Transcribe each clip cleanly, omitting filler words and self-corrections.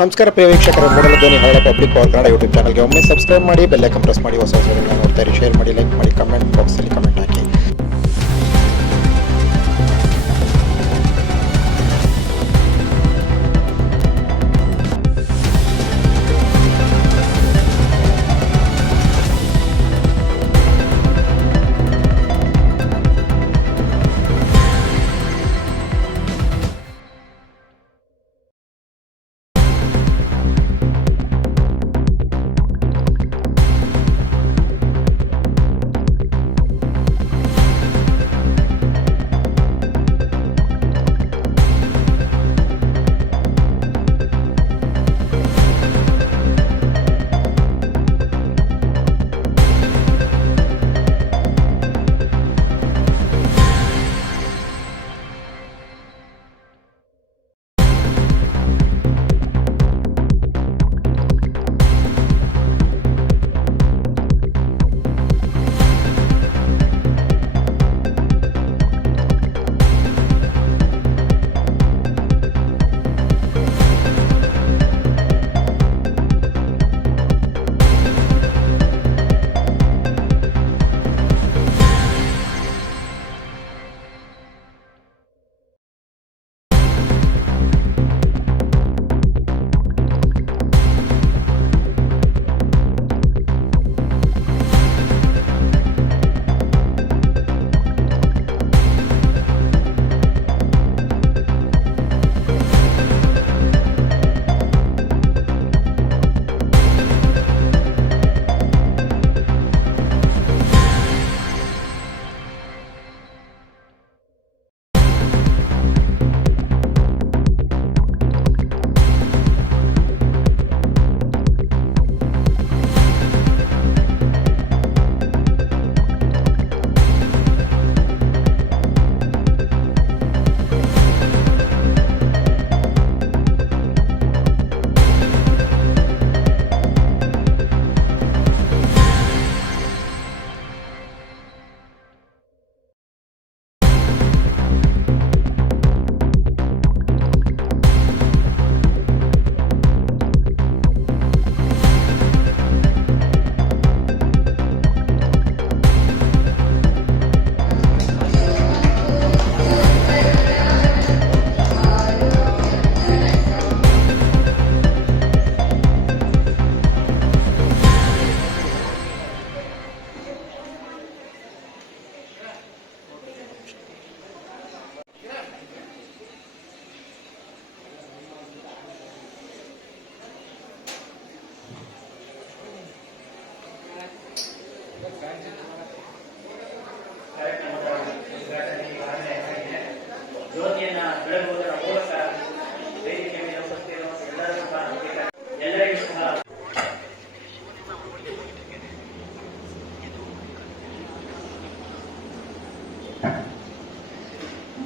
ನಮಸ್ಕಾರ ಪ್ರಿಯ ವೀಕ್ಷಕರೇ, ಮೂಡಲ ಧ್ವನಿ ಹಳ್ಳ ಪಬ್ಲಿಕ್ ಪವರ್ ಕನ್ನಡ ಯೂಟ್ಯೂಬ್ ಚಾನಲ್ಗೆ ಒಮ್ಮೆ ಸಬ್ಸ್ಕ್ರೈಬ್ ಮಾಡಿ, ಬೆಲ್ ಐಕಾನ್ ಪ್ರೆಸ್ ಮಾಡಿ, ಹೊಸ ವಿಡಿಯೋಗಳನ್ನ ನೋಡ್ತಾ ಇರಿ. ಶೇರ್ ಮಾಡಿ, ಲೈಕ್ ಮಾಡಿ, ಕಮೆಂಟ್ ಬಾಕ್ಸಲ್ಲಿ ಕಮೆಂಟ್ ಹಾಕಿ.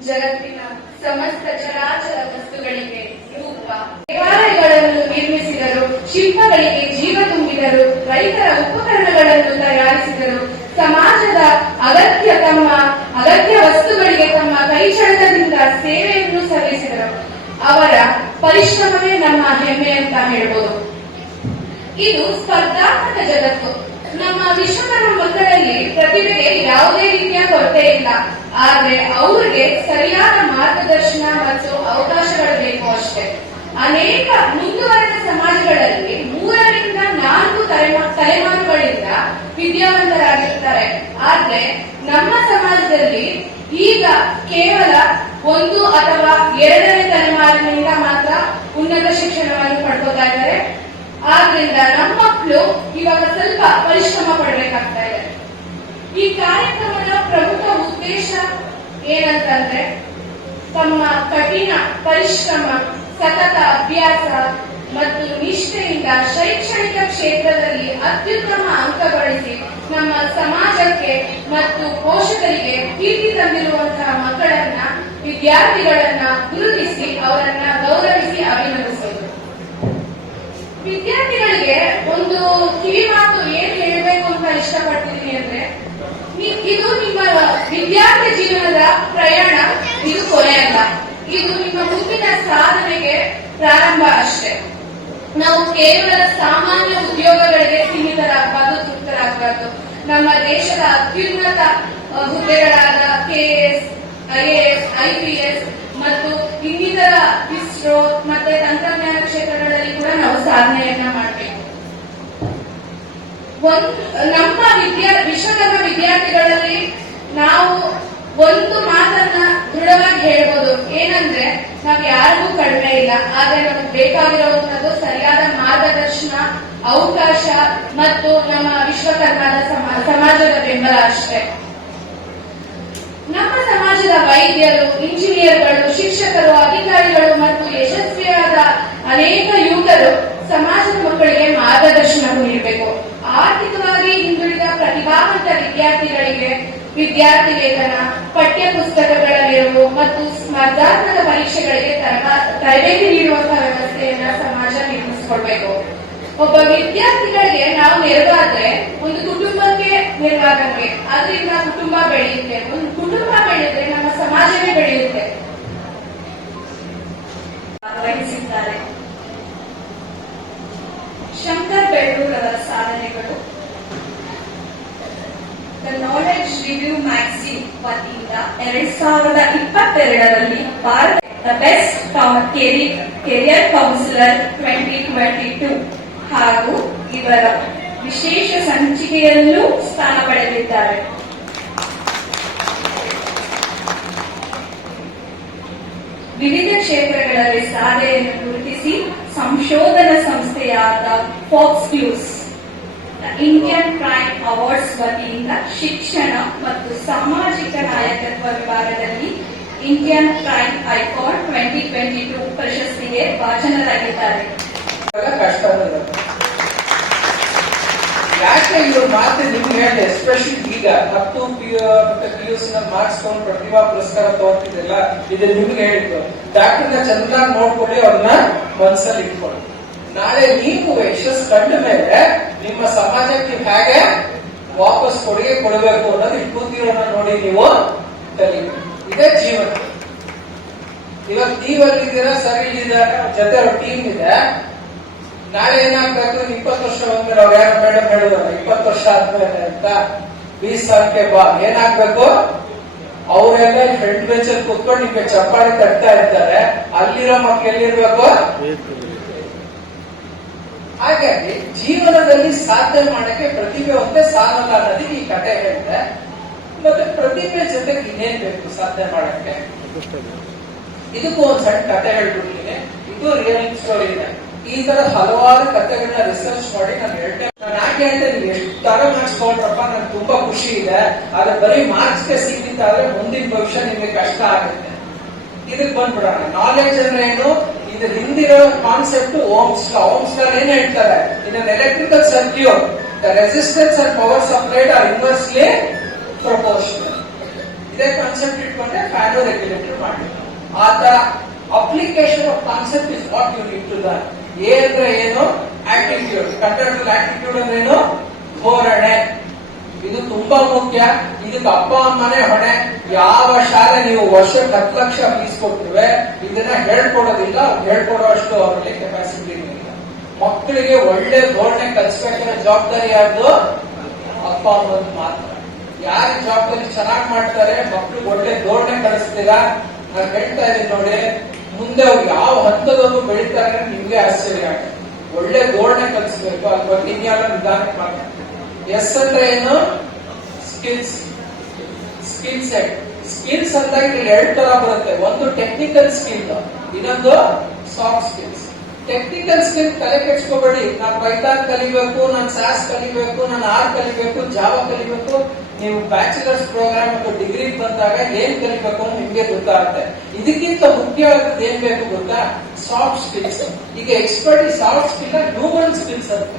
ಜಗತ್ತಿನ ಸಮಸ್ತ ಚರಾಚರ ವಸ್ತುಗಳಿಗೆ ರೂಪ. ದೇವಾಲಯಗಳನ್ನು ನಿರ್ಮಿಸಿದರು, ಶಿಲ್ಪಗಳಿಗೆ ಜೀವ ತುಂಬಿದರು, ರೈತರ ಉಪಕರಣಗಳನ್ನು ತಯಾರಿಸಿದರು, ಸಮಾಜದ ಅಗತ್ಯ ವಸ್ತುಗಳಿಗೆ ತಮ್ಮ ಕೈಚಳಕದಿಂದ ಸೇವೆಯನ್ನು ಸಲ್ಲಿಸಿದರು. ಅವರ ಪರಿಶ್ರಮವೇ ನಮ್ಮ ಹೆಮ್ಮೆ ಅಂತ ಹೇಳ್ಬೋದು. ಇದು ಸ್ಪರ್ಧಾತ್ಮಕ ಜಗತ್ತು. ನಮ್ಮ ವಿಶ್ವಕರ್ಮ ಮಕ್ಕಳಲ್ಲಿ ಪ್ರತಿಭೆಗೆ ಯಾವುದೇ ರೀತಿಯ ಕೊರತೆ ಇಲ್ಲ. ಆದ್ರೆ ಅವ್ರಿಗೆ ಸರಿಯಾದ ಮಾರ್ಗದರ್ಶನ ಮತ್ತು ಅವಕಾಶಗಳು ಬೇಕು ಅಷ್ಟೇ. ಅನೇಕ ಮುಂದುವರೆದ ಸಮಾಜಗಳಲ್ಲಿ 3ರಿಂದ 4 ತಲೆಮಾರುಗಳಿಂದ ವಿದ್ಯಾವಂತರಾಗಿರ್ತಾರೆ. ಆದ್ರೆ ನಮ್ಮ ಸಮಾಜದಲ್ಲಿ ಈಗ ಕೇವಲ 1 ಅಥವಾ 2ನೇ ತಲೆಮಾರಿನಿಂದ ಮಾತ್ರ ಉನ್ನತ ಶಿಕ್ಷಣವನ್ನು ಪಡ್ಕೋತಾ ಇದ್ದಾರೆ. ಆದ್ರಿಂದ ನಮ್ಮ ಮಕ್ಕಳು ಇವಾಗ ಸ್ವಲ್ಪ ಪರಿಶ್ರಮ ಪಡಬೇಕಾಗ್ತಾ ಇದೆ. ಈ ಕಾರ್ಯಕ್ರಮದ ಪ್ರಮುಖ ಉದ್ದೇಶ ಏನಂತಂದ್ರೆ, ತಮ್ಮ ಕಠಿಣ ಪರಿಶ್ರಮ, ಸತತ ಅಭ್ಯಾಸ ಮತ್ತು ನಿಷ್ಠೆಯಿಂದ ಶೈಕ್ಷಣಿಕ ಕ್ಷೇತ್ರದಲ್ಲಿ ಅತ್ಯುತ್ತಮ ಅಂಕ ಗಳಿಸಿ ನಮ್ಮ ಸಮಾಜಕ್ಕೆ ಮತ್ತು ಪೋಷಕರಿಗೆ ಕೀರ್ತಿ ತಂದಿರುವಂತಹ ಮಕ್ಕಳನ್ನ, ವಿದ್ಯಾರ್ಥಿಗಳನ್ನ ಗುರುತಿಸಿ ಅವರನ್ನ ಗೌರವಿಸಿ ಅಭಿನಂದಿಸೋದು. ವಿದ್ಯಾರ್ಥಿಗಳಿಗೆ ಒಂದು ಕಿವಿ ಮಾತು ಏನ್ ಹೇಳಬೇಕು ಅಂತ ಇಷ್ಟಪಡ್ತೀನಿ ಅಂದ್ರೆ, ಇದು ನಿಮ್ಮ ವಿದ್ಯಾರ್ಥಿ ಜೀವನದ ಪ್ರಯಾಣ, ಇದು ಕೊನೆ ಅಲ್ಲ. ಇದು ನಿಮ್ಮ ಮುಂದಿನ ಸಾಧನೆಗೆ ಪ್ರಾರಂಭ ಅಷ್ಟೇ. ನಾವು ಕೇವಲ ಸಾಮಾನ್ಯ ಉದ್ಯೋಗಗಳಿಗೆ ಸೀಮಿತರಾಗಬಾರ್ದು, ತೃಪ್ತರಾಗಬಾರ್ದು. ನಮ್ಮ ದೇಶದ ಅತ್ಯುನ್ನತ ಹುದ್ದೆಗಳಾದ KS, IAS, IPS ಮತ್ತು ಇನ್ನಿತರ ಇಸ್ರೋ ಮತ್ತೆ ತಂತ್ರಜ್ಞಾನ ಕ್ಷೇತ್ರಗಳಲ್ಲಿ ಕೂಡ ನಾವು ಸಾಧನೆಯನ್ನ ಮಾಡಬೇಕು. ನಮ್ಮ ವಿಶ್ವಕರ್ಮ ವಿದ್ಯಾರ್ಥಿಗಳಲ್ಲಿ ನಾವು ಒಂದು ಮಾತನ್ನ ದೃಢವಾಗಿ ಹೇಳ್ಬೋದು, ಏನಂದ್ರೆ ನಾವ್ ಯಾರಿಗೂ ಕಡಿಮೆ ಇಲ್ಲ, ಆದ್ರೆ ನಮಗೆ ಬೇಕಾಗಿರುವಂತದ್ದು ಸರಿಯಾದ ಮಾರ್ಗದರ್ಶನ, ಅವಕಾಶ ಮತ್ತು ನಮ್ಮ ವಿಶ್ವಕರ್ಮದ ಸಮಾಜದ ಬೆಂಬಲ ಅಷ್ಟೇ. ನಮ್ಮ ಸಮಾಜದ ವೈದ್ಯರು, ಇಂಜಿನಿಯರ್ಗಳು, ಶಿಕ್ಷಕರು, ಅಧಿಕಾರಿಗಳು ಮತ್ತು ಯಶಸ್ವಿಯಾದ ಅನೇಕ ಯುವಕರು ಸಮಾಜದ ಮಕ್ಕಳಿಗೆ ಮಾರ್ಗದರ್ಶನ ನೀಡಬೇಕು. ಆರ್ಥಿಕವಾಗಿ ಹಿಂದುಳಿದ ಪ್ರತಿಭಾವಂತ ವಿದ್ಯಾರ್ಥಿಗಳಿಗೆ ವಿದ್ಯಾರ್ಥಿ ವೇತನ, ಪಠ್ಯ ಪುಸ್ತಕಗಳ ನೆರವು ಮತ್ತು ಸ್ಪರ್ಧಾತ್ಮಕ ಪರೀಕ್ಷೆಗಳಿಗೆ ತರಬೇತಿ ನೀಡುವಂತಹ ವ್ಯವಸ್ಥೆಯನ್ನ ಸಮಾಜ ನಿರ್ಮಿಸಿಕೊಳ್ಬೇಕು. ಒಬ್ಬ ವಿದ್ಯಾರ್ಥಿಗಳಿಗೆ ನಾವು ನೆರವಾದ್ರೆ ಒಂದು ಕುಟುಂಬಕ್ಕೆ ನೆರವಾಗಂಗೆ, ಅದರಿಂದ ಕುಟುಂಬ ಬೆಳೆಯುತ್ತೆ. ಒಂದು ಕುಟುಂಬ ಬೆಳೆದ್ರೆ ನಮ್ಮ ಸಮಾಜವೇ ಬೆಳೆಯುತ್ತೆ. ಭಾಗವಹಿಸಿದ್ದಾರೆ. ಶಂಕರ್ ಬೆಳ್ಳೂರ್ ಅವರ ಸಾಧನೆಗಳು. ದ ನಾಲೆಡ್ಜ್ ರಿವ್ಯೂ ಮ್ಯಾಗಝಿನ್ ವತಿಯಿಂದ 2022ರಲ್ಲಿ ಭಾರತ ದ ಬೆಸ್ಟ್ ಕೆರಿಯರ್ ಕೌನ್ಸಿಲರ್ 2022 ಹಾಗೂ ಇವರ ವಿಶೇಷ ಸಂಚಿಕೆಯಲ್ಲೂ ಸ್ಥಾನ ಪಡೆದಿದ್ದಾರೆ. ವಿವಿಧ ಕ್ಷೇತ್ರಗಳಲ್ಲಿ ಸಾಧನೆಯನ್ನು ಗುರುತಿಸಿ ಸಂಶೋಧನಾ ಸಂಸ್ಥೆಯಾದ fox news Indian prime awards ವತಿಯಿಂದ ಶಿಕ್ಷಣ ಮತ್ತು ಸಾಮಾಜಿಕ ನಾಯಕತ್ವ ವಿಭಾಗದಲ್ಲಿ ಇಂಡಿಯನ್ ಪ್ರೈಮ್ ಐಕಾನ್ 2022 ಪ್ರಶಸ್ತಿಗೆ ಭಾಜನರಾಗಿದ್ದಾರೆ. ಯಾಕೆ ಇವ್ರ ಮಾತು ನಿಮ್ಗೆ ಹೇಳಿದೆ, ಎಸ್ಪೆಷಲಿ ಈಗ 10 PUC ಮಾರ್ಕ್ಸ್ ತಗೊಂಡು ಪ್ರತಿಭಾ ಪುರಸ್ಕಾರ ತಗೊಂಡಿದ್ದೆಲ್ಲ ಇದು ನಿಮ್ಗೆ ಹೇಳಿದ್ದು. ಡಾಕ್ಟರ್ನ ಚೆನ್ನಾಗಿ ನೋಡ್ಕೊಳ್ಳಿ, ಅವ್ರನ್ನ ಮನಸ್ಸಲ್ಲಿ ಇಟ್ಕೊಳ್ಳಿ. ನಾಳೆ ನೀವು ಯಶಸ್ಸು ಕಂಡ ಮೇಲೆ ನಿಮ್ಮ ಸಮಾಜಕ್ಕೆ ನೀವು ಹೇಗೆ ವಾಪಸ್ ಕೊಡುಗೆ ಕೊಡಬೇಕು ಅನ್ನೋದು ಇಲ್ಲಿ ಕೂತಿರೋನ ನೋಡಿ ನೀವು ಕಲಿಬೇಕು. ಇದೇ ಜೀವನ. ಇವತ್ತು ನೀವಲ್ಲಿದ್ದೀರಾ, ಸರಿ ಇಲ್ಲಿದ್ದಾರೆ, ಜೊತೆ ಟೀಮ್ ಇದೆ. ನಾಳೆ ಏನಾಗ್ಬೇಕು, 20 ವರ್ಷ ಬಂದ್ಮೇಲೆ ಅವ್ರು ಯಾರು ಮೇಡಮ್ ಹೇಳಿದ್ರು 20 ವರ್ಷ ಆದ್ಮೇಲೆ ಅಂತ 20 ಸಾಲಕ್ಕೆ ಬಾ, ಏನಾಗ್ಬೇಕು, ಅವರೆಲ್ಲ ಫ್ರಂಟ್ ಬೆಂಚ್ ಅಲ್ಲಿ ಕೂತ್ಕೊಂಡು ನಿಮ್ಗೆ ಚಪ್ಪಾಳೆ ತಟ್ತಾ ಇರ್ತಾರೆ. ಅಲ್ಲಿರೋ ಮಕ್ಳು ಎಲ್ಲಿರ್ಬೇಕು? ಹಾಗಾಗಿ ಜೀವನದಲ್ಲಿ ಸಾಧನೆ ಮಾಡಕ್ಕೆ ಪ್ರತಿಭೆ ಒಂದೇ ಸಾಲಲ್ಲ ಅನ್ನೋದಕ್ಕೆ ಈ ಕಥೆ ಹೇಳಿದೆ. ಮತ್ತೆ ಪ್ರತಿಭೆ ಜೊತೆಗೆ ಇನ್ನೇನ್ ಬೇಕು ಸಾಧನೆ ಮಾಡಕ್ಕೆ? ಇದಕ್ಕೂ ಒಂದ್ ಸಣ್ಣ ಕಥೆ ಹೇಳ್ಬಿಡ್ತೀನಿ. ಇದು ರಿಯಲ್ ಸ್ಟೋರಿ ಇದೆ. ಈ ತರ ಹಲವಾರು ಕಥೆಗಳನ್ನ ರಿಸರ್ಚ್ ಮಾಡಿ ನಾನು ಹೇಳ್ತೇನೆ. ನಾನು ಯಾಕೆ ಹೇಳ್ತೇನೆ, ನೀವು ಎಷ್ಟು ತರ ಮಾರ್ಕ್ಸ್ ತಗೊಂಡ್ರಪ್ಪ, ನನ್ಗೆ ತುಂಬಾ ಖುಷಿ ಇದೆ. ಆದ್ರೆ ಬರೀ ಮಾರ್ಕ್ಸ್ಗೆ ಸೀಮಿತ ಆದ್ರೆ ಮುಂದಿನ ಭವಿಷ್ಯ ನಿಮ್ಗೆ ಕಷ್ಟ ಆಗುತ್ತೆ. ಇದಕ್ ಬಂದ್ಬಿಡೋಣ. ನಾಲೆಜ್ ಅಂದ್ರೆ ಏನು? ಇದ್ರ ಹಿಂದಿರೋ concept Ohm's law. Ohm's law ಏನ್ ಹೇಳ್ತಾರೆ? In an electrical circuit the resistance and power supplied are inversely proportional. ಇದೇ ಕಾನ್ಸೆಪ್ಟ್ ಇಟ್ಕೊಂಡ್ರೆ ಫ್ಯಾನು ರೆಗ್ಯುಲೇಟರ್ ಮಾಡಿ. ಆ ತರ application of concept is what you need to learn. A ಅಂದ್ರೆ ಏನು? ಆಟಿಟ್ಯೂಡ್. ಕಂಟ್ರೋಲ್ ಆಟಿಟ್ಯೂಡ್ ಅಂದ್ರೆ ಏನು? ಧೋರಣೆ. ಇದು ತುಂಬಾ ಮುಖ್ಯ. ಇದಕ್ಕೆ ಅಪ್ಪ ಅಮ್ಮನೇ ಹೊಣೆ. ಯಾವ ಶಾಲೆ ನೀವು ವರ್ಷಕ್ಕೆ 10 ಲಕ್ಷ ಫೀಸ್ ಕೊಡ್ತೀವಿ, ಇದನ್ನ ಹೇಳ್ಕೊಡೋದಿಲ್ಲ, ಹೇಳ್ಕೊಡೋಷ್ಟು ಅವರಲ್ಲಿ ಕೆಪಾಸಿಟಿ ಇಲ್ಲ. ಮಕ್ಕಳಿಗೆ ಒಳ್ಳೆ ಧೋರಣೆ ಕಲಿಸ್ಬೇಕಿರೋ ಜವಾಬ್ದಾರಿ ಯಾರ್ದು? ಅಪ್ಪ ಅಮ್ಮನ ಮಾತ್ರ. ಯಾರು ಜವಾಬ್ದಾರಿ ಚೆನ್ನಾಗಿ ಮಾಡ್ತಾರೆ, ಮಕ್ಕಳಿಗೆ ಒಳ್ಳೆ ಧೋರಣೆ ಕಲಿಸ್ತೀರಾ, ನಾನು ಹೇಳ್ತಾ ಇದ್ದೀನಿ ನೋಡಿ, ಮುಂದೆ ಅವ್ರು ಯಾವ ಹಂತದಲ್ಲೂ ಬೆಳೀತಾರೆ ನಿಮ್ಗೆ ಆಶ್ಚರ್ಯ ಆಗುತ್ತೆ. ಒಳ್ಳೆ ಧೋರಣೆ ಕಲಿಸ್ಬೇಕು. ಅದ್ರ ಬಗ್ಗೆ ಇನ್ಯಾವ ನಿಧಾನಕ್ಕೆ ಮಾಡ್ತಾರೆ. ಎಸ್ ಅಂದ್ರೆ ಏನು? Skills, skill set. ಸ್ಕಿಲ್ಸ್ ಅಂತ ಇಲ್ಲಿ 2 ತರ ಬರುತ್ತೆ. ಒಂದು ಟೆಕ್ನಿಕಲ್ ಸ್ಕಿಲ್, ಇನ್ನೊಂದು ಸಾಫ್ಟ್ ಸ್ಕಿಲ್ಸ್. ಟೆಕ್ನಿಕಲ್ ಸ್ಕಿಲ್ ತಲೆ ಕೆಡ್ಸ್ಕೋಬೇಡಿ. ನಾನು ಪೈಥಾನ್ ಕಲಿಬೇಕು, ನಾನು ಸಾಸ್ ಕಲಿಬೇಕು, ನಾನು ಆರ್ ಕಲಿಬೇಕು, ಜಾವಾ ಕಲಿಬೇಕು. ನೀವು ಬ್ಯಾಚುಲರ್ಸ್ ಪ್ರೋಗ್ರಾಮ್ ಮತ್ತು ಡಿಗ್ರಿ ಬಂದಾಗ ಏನ್ ಕಲಿಬೇಕು ಅಂತ ನಿಮ್ಗೆ ಗೊತ್ತಾಗುತ್ತೆ. ಇದಕ್ಕಿಂತ ಮುಖ್ಯವಾದದ್ದು ಏನ್ ಬೇಕು ಗೊತ್ತಾ? Soft skills. ಈಗ ಎಕ್ಸ್ಪರ್ಟ್ ಈ ಸಾಫ್ಟ್ ಸ್ಕಿಲ್ ಹ್ಯೂಮನ್ ಸ್ಕಿಲ್ಸ್ ಅಂತ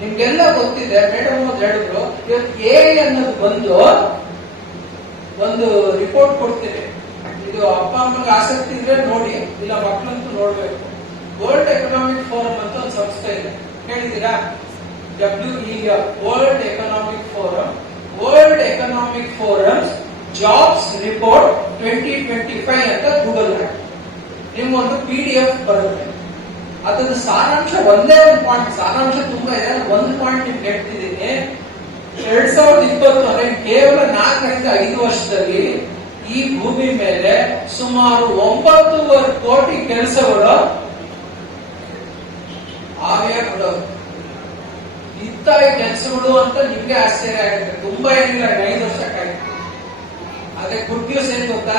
ನಿಮ್ಗೆಲ್ಲ ಗೊತ್ತಿದೆ. ಮೇಡಮ್ ಅವ್ರು ಹೇಳಿದ್ರು, ಇವತ್ತು ಎ ಅನ್ನೋದು ಬಂದು ಒಂದು ರಿಪೋರ್ಟ್ ಕೊಡ್ತೀವಿ. ಇದು ಅಪ್ಪ ಅಮ್ಮನಿಗೆ ಆಸಕ್ತಿ ಇದ್ರೆ ನೋಡಿ, ಇಲ್ಲ ಮಕ್ಕಳಂತೂ ನೋಡ್ಬೇಕು. ವರ್ಲ್ಡ್ ಎಕನಾಮಿಕ್ ಫೋರಂ ಅಂತ ಒಂದು ಸಂಸ್ಥೆ ಇದೆ, ಹೇಳಿದೀರಾ? WEF, world economic forum. World economic forums jobs report 2025 ಅಂತ ಗೂಗಲ್ ಹಾಕಿ ನಿಮ್ಗೊಂದು PDF ಬರುತ್ತೆ. ಅದ್ರ ಸಾರಾಂಶ ಒಂದೇ ಒಂದು ಪಾಯಿಂಟ್, ಸಾರಾಂಶ ತುಂಬಾ ಇದೆ, ಒಂದು ಪಾಯಿಂಟ್ ನಿಮ್ಗೆ ಹೇಳ್ತಿದ್ದೀನಿ. 2020 ಅಂದ್ರೆ ಕೇವಲ 4-5 ವರ್ಷದಲ್ಲಿ ಈ ಭೂಮಿ ಮೇಲೆ ಸುಮಾರು 9.25 ಕೋಟಿ ಕೆಲಸಗಳು ಆವಿಯಾಗ್ಬಿಡೋದು. ಇಂಥ ಕೆಲಸಗಳು ಅಂತ ನಿಮ್ಗೆ ಆಶ್ಚರ್ಯ ಆಗುತ್ತೆ. ತುಂಬಾ ಏನಿಲ್ಲ, 5 ವರ್ಷಕ್ಕಾಗಿ. ಅದೇ ಗುಡ್ ನ್ಯೂಸ್ ಏನ್ ಗೊತ್ತಾ,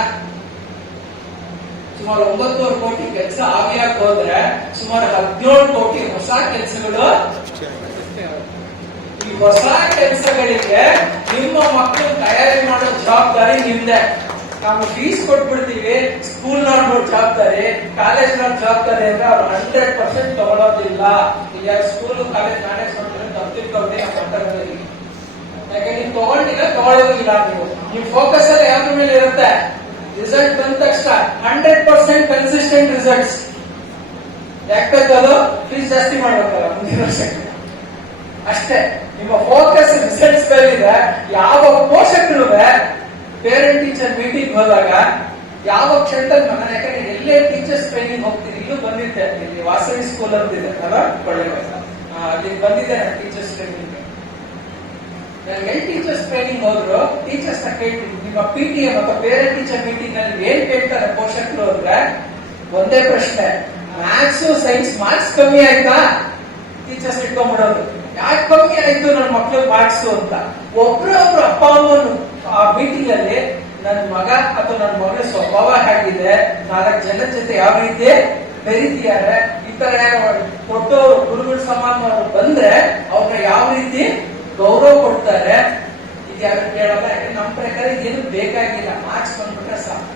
ಸುಮಾರು 9.25 ಕೋಟಿ ಕೆಲಸ ಆವಿಯಾಗಿ ಹೋದ್ರೆ ಸುಮಾರು 17 ಕೋಟಿ ಹೊಸ ಕೆಲಸಗಳು. ಈ ಹೊಸ ಕೆಲಸಗಳಿಗೆ ನಿಮ್ಮ ಮಕ್ಕಳು ತಯಾರಿ ಮಾಡೋ ಜವಾಬ್ದಾರಿ ನಿಮ್ದೆ. ನಾವು ಫೀಸ್ ಕೊಟ್ಬಿಡ್ತೀವಿ, ಸ್ಕೂಲ್ ನೋಡ್ಬೋದು ಜವಾಬ್ದಾರಿ, ಕಾಲೇಜ್ ನೋಡ್ ಜವಾಬ್ದಾರಿ ಅಂದ್ರೆ ಅವ್ರು 100% ತಗೊಳ್ಳೋದಿಲ್ಲ. ಈಗ ಸ್ಕೂಲ್ ಕಾಲೇಜ್ ಮ್ಯಾನೇಜ್ ಮಾಡ್ತಾರೆ ತಪ್ಪಿಟ್ಕೊಂಡೆ ಮಾತಾಡೋದಿಲ್ಲ. ಯಾಕೆ ನೀವು ತಗೊಳ್ಳೋದಿಲ್ಲ. ನೀವು ಫೋಕಸ್ ಎಲ್ಲ ಯಾವ್ದ್ರ ಮೇಲೆ ಇರುತ್ತೆ, ರಿಸಲ್ಟ್ ಬಂದ ತಕ್ಷಣ 100% ಕನ್ಸಿಸ್ಟೆಂಟ್ ರಿಸಲ್ಟ್ಸ್. ಯಾಕಂತದ್ದು ಫೀಸ್ ಜಾಸ್ತಿ ಮಾಡ್ಬೇಕಲ್ಲ ಮುಂದಿನ ವರ್ಷಕ್ಕೆ, ಅಷ್ಟೇ. ನಿಮ್ಮ ಫೋಕಸ್ ರಿಸಲ್ಟ್ಸ್ ಮೇಲಿದೆ. ಯಾವ ಪೋಷಕರು ಪೇರೆಂಟ್ ಟೀಚರ್ ಮೀಟಿಂಗ್ ಹೋದಾಗ ಯಾವ ಕ್ಷೇತ್ರದಲ್ಲಿ ನಾನು, ಯಾಕಂದ್ರೆ ಎಲ್ಲೇ ಟೀಚರ್ಸ್ ಟ್ರೈನಿಂಗ್ ಹೋಗ್ತೀನಿ, ಇಲ್ಲೂ ಬಂದಿದ್ದೆ, ಇಲ್ಲಿ ವಾಸವಿ ಸ್ಕೂಲ್ ಅಂತಿದೆ ಅಲ್ಲ ಕೊಳ್ಳೆ, ಅಲ್ಲಿ ಬಂದಿದ್ದೆ ನಾನು ಟೀಚರ್ಸ್ ಟ್ರೈನಿಂಗ್. ನಾನು ಎಲ್ಲಿ ಟೀಚರ್ಸ್ ಟ್ರೈನಿಂಗ್ ಹೋದ್ರು ಟೀಚರ್ಸ್ ನ ಕೇಳ್ತೀನಿ, ನಿಮ್ಮ PTA ಮತ್ತು ಪೇರೆಂಟ್ ಟೀಚರ್ ಮೀಟಿಂಗ್ ನಲ್ಲಿ ಏನ್ ಕೇಳ್ತಾರೆ ಪೋಷಕರು ಅಂದ್ರೆ ಒಂದೇ ಪ್ರಶ್ನೆ, ಮ್ಯಾಥ್ಸ್ ಸೈನ್ಸ್ ಮಾರ್ಕ್ಸ್ ಕಮ್ಮಿ ಆಯ್ತಾ? ಟೀಚರ್ಸ್ ಇಟ್ಕೊಂಡ್ಬಿಡೋದು, ಯಾಕೆ ಕಮ್ಮಿ ಆಯ್ತು ನನ್ನ ಮಕ್ಳಿಗೆ ಮಾರ್ಕ್ಸ್ ಅಂತ. ಒಬ್ರು ಅಪ್ಪ ಅಮ್ಮನು ಆ ಮೀಟಿಂಗ್ ಅಲ್ಲಿ ನನ್ನ ಮಗ ಅಥವಾ ನನ್ನ ಮಗಳ ಸ್ವಭಾವ ಹೇಗಿದೆ, 4 ಜನದ ಜೊತೆ ಯಾವ ರೀತಿ ಬೆರೀತಿದ್ದಾರೆ, ಈ ತರ ದೊಡ್ಡವರು ಗುರುಗಳ ಸಮಾನವರು ಬಂದ್ರೆ ಅವ್ರನ್ನ ಯಾವ ರೀತಿ ಗೌರವ ಕೊಡ್ತಾರೆ, ಇದ್ಯಾರು ಕೇಳಲ್ಲ. ಯಾಕಂದ್ರೆ ನಮ್ಮ ಪ್ರಕಾರ ಇದೇನು ಬೇಕಾಗಿಲ್ಲ, ಮಾರ್ಕ್ಸ್ ಬಂದ್ಬಿಟ್ರೆ ಸಾಕು.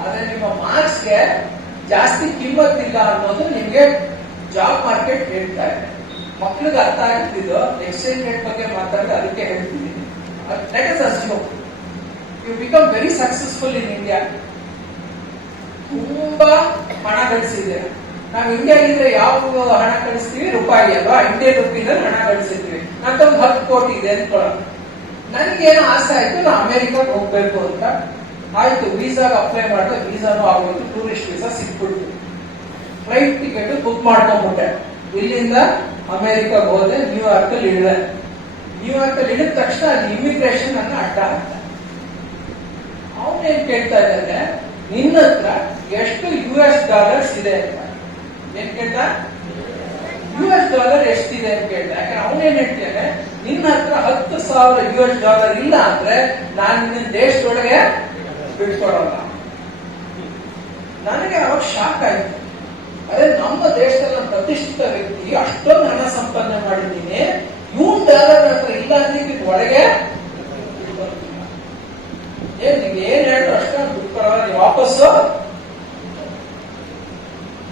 ಆದ್ರೆ ನಿಮ್ಮ ಮಾರ್ಕ್ಸ್ಗೆ ಜಾಸ್ತಿ ಕಿಮ್ಮತ್ತಿಲ್ಲ ಅನ್ನೋದು ನಿಮ್ಗೆ ಜಾಬ್ ಮಾರ್ಕೆಟ್ ಹೇಳ್ತಾ ಇದೆ. ಮಕ್ಳಿಗೆ ಅರ್ಥ ಆಗ್ತಿದ್ದು ಎಕ್ಸ್ಚೇಂಜ್ ರೇಟ್ ಬಗ್ಗೆ ಮಾತಾಡಿದ್ರೆ ಅದಕ್ಕೆ ಹೇಳ್ತಿದ್ದೀನಿ. Let us assume you become very successful in India. ತುಂಬಾ ಹಣ ಗಳಿಸಿದ್ದೀರಾ. ನಾವು ಇಂಡಿಯಾಗಿದ್ರೆ ಯಾವ ಹಣ ಗಳಿಸ್ತೀವಿ? ರೂಪಾಯಿ ಅಲ್ವಾ, ಇಂಡಿಯನ್ ರುಪೀನಲ್ಲಿ ಹಣ ಗಳಿಸಿದ್ವಿ. ನಂತೊಂದು 10 ಕೋಟಿ ಇದೆ ಅನ್ಕೊಳ್ಳೋಣ. ನನಗೇನು ಆಸೆ ಆಯ್ತು, ನಾ ಅಮೆರಿಕಾಗೆ ಹೋಗ್ಬೇಕು ಅಂತ ಆಯ್ತು. ವೀಸಾಗ ಅಪ್ಲೈ ಮಾಡಿದ್ರೆ ವೀಸಾನು ಆಗೋಯ್ತು, ಟೂರಿಸ್ಟ್ ವೀಸಾ ಸಿಕ್ಬಿಡ್ತು. ಫ್ಲೈಟ್ ಟಿಕೆಟ್ ಬುಕ್ ಮಾಡ್ಕೊಂಡ್ಬಿಟ್ಟೆ. ಇಲ್ಲಿಂದ ಅಮೆರಿಕಾಗ ಹೋದೆ, ನ್ಯೂಯಾರ್ಕ್ ಅಲ್ಲಿ ಇಳಿದೆ. ನ್ಯೂಯಾರ್ಕ್ ಅಲ್ಲಿ ಇಳಿದ ತಕ್ಷಣ ಅಲ್ಲಿ ಇಮಿಗ್ರೇಷನ್ ಅನ್ನ ಅಡ್ಡ ಆಗ್ತದೆ. ಅವನೇನ್ ಕೇಳ್ತಾ ಇದ್ದಾನೆ, ನಿನ್ನ ಹತ್ರ ಎಷ್ಟು $US ಇದೆ ಅಂತ. ಏನ್ ಕೇಳ್ತ? $US ಎಷ್ಟಿದೆ ಅಂತ ಕೇಳ್ತಾ. ಯಾಕಂದ್ರೆ ಅವನೇನ್ ಹೇಳ್ತಾನೆ, ನಿನ್ನ ಹತ್ರ $10,000 ಇಲ್ಲ ಅಂದ್ರೆ ನಾನು ನಿನ್ನ ದೇಶದೊಳಗೆ ಬಿಟ್ಕೊಡಲ್ಲ. ನನಗೆ ಅವಾಗ ಶಾಕ್ ಆಯ್ತು. ಅದೇ ನಮ್ಮ ದೇಶದಲ್ಲಿ ಪ್ರತಿಷ್ಠಿತ ವ್ಯಕ್ತಿ ಅಷ್ಟೊಂದು ಹಣ ಸಂಪಾದನೆ ಮಾಡಿದ್ದೀನಿ, $1 ಹತ್ರ ಇಲ್ಲ ಅಂದ್ರೆ ಒಳಗೆ ಏನ್ ಹೇಳ್ರು ಅಷ್ಟೊಂದು ದುಡ್ಡು ಕೊಡೋಣ, ನೀವು ವಾಪಸ್ಸು.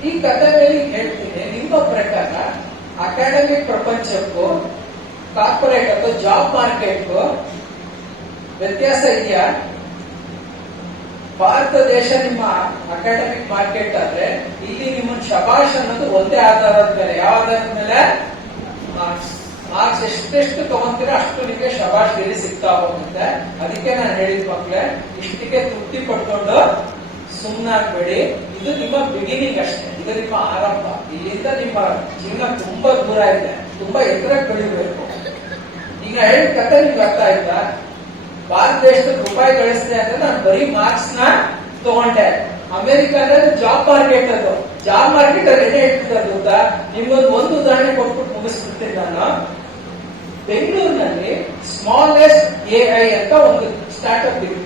ಈ ಕಥೆ ಮೇಲೆ ಹೇಳ್ತೀನಿ, ನಿಮ್ಮ ಪ್ರಕಾರ ಅಕಾಡೆಮಿಕ್ ಪ್ರಪಂಚಕ್ಕೂ ಕಾರ್ಪೊರೇಟ್ ಅಥವಾ ಜಾಬ್ ಮಾರ್ಕೆಟ್ಗೂ ವ್ಯತ್ಯಾಸ ಇದೆಯಾ? ಭಾರತ ದೇಶ ನಿಮ್ಮ ಅಕಾಡೆಮಿಕ್ ಮಾರ್ಕೆಟ್ ಆದ್ರೆ ಇಲ್ಲಿ ನಿಮ್ಮ ಶಬಾಷ್ ಅನ್ನೋದು ಒಂದೇ ಆಧಾರದ ಮೇಲೆ. ಯಾವ ಆಧಾರದ ಮೇಲೆ? ಮಾರ್ಕ್ಸ್ ಎಷ್ಟೆಷ್ಟು ತಗೊಂತೀರ ಅಷ್ಟು ನಿಮಗೆ ಶಬಾಷ್ ಗಿರಿ ಸಿಗ್ತಾ ಹೋಗುತ್ತೆ. ಅದಕ್ಕೆ ನಾನು ಹೇಳಿದ ಮಕ್ಳೇ, ಇಷ್ಟಕ್ಕೆ ತೃಪ್ತಿ ಪಡ್ಕೊಂಡು ಸುಮ್ಮನಾಗ್ಬೇಡಿ. ಇದು ನಿಮ್ಮ ಬಿಗಿನಿಂಗ್ ಅಷ್ಟೇ, ಇದು ನಿಮ್ಮ ಆರಂಭ. ಇಲ್ಲಿಂದ ನಿಮ್ಮ ಜೀವನ ತುಂಬಾ ದೂರ ಇದೆ, ತುಂಬಾ ಎತ್ತರಕ್ಕೆ ಬೆಳಿಬೇಕು. ಈಗ ಹೇಳಿದ ಕಥೆ ನಿಮ್ಗೆ ಅರ್ಥ ಆಯ್ತಾ? ಭಾರತ ದೇಶದ ರೂಪಾಯಿ ಗಳಿಸಿದೆ ಅಂದ್ರೆ ನಾನು ಬರೀ ಮಾರ್ಕ್ಸ್ ನ ತಗೊಂಡೆ. ಅಮೆರಿಕಾದ ಜಾಬ್ ಮಾರ್ಕೆಟ್, ಅದು ಜಾಬ್ ಮಾರ್ಕೆಟ್ ಅಲ್ಲಿ ಏನೇ ಹೇಳ್ತಿರೋದು ಅಂತ ನಿಮ್ಗೊಂದು ಉದಾಹರಣೆ ಕೊಟ್ಬಿಟ್ಟು ಮುಗಿಸ್ಬಿಡ್ತೀನಿ ನಾನು. ಬೆಂಗಳೂರಿನಲ್ಲಿ ಸ್ಮಾಲೆಸ್ಟ್ AI ಅಂತ ಒಂದು ಸ್ಟಾರ್ಟ್ಅಪ್ ಇದೆ.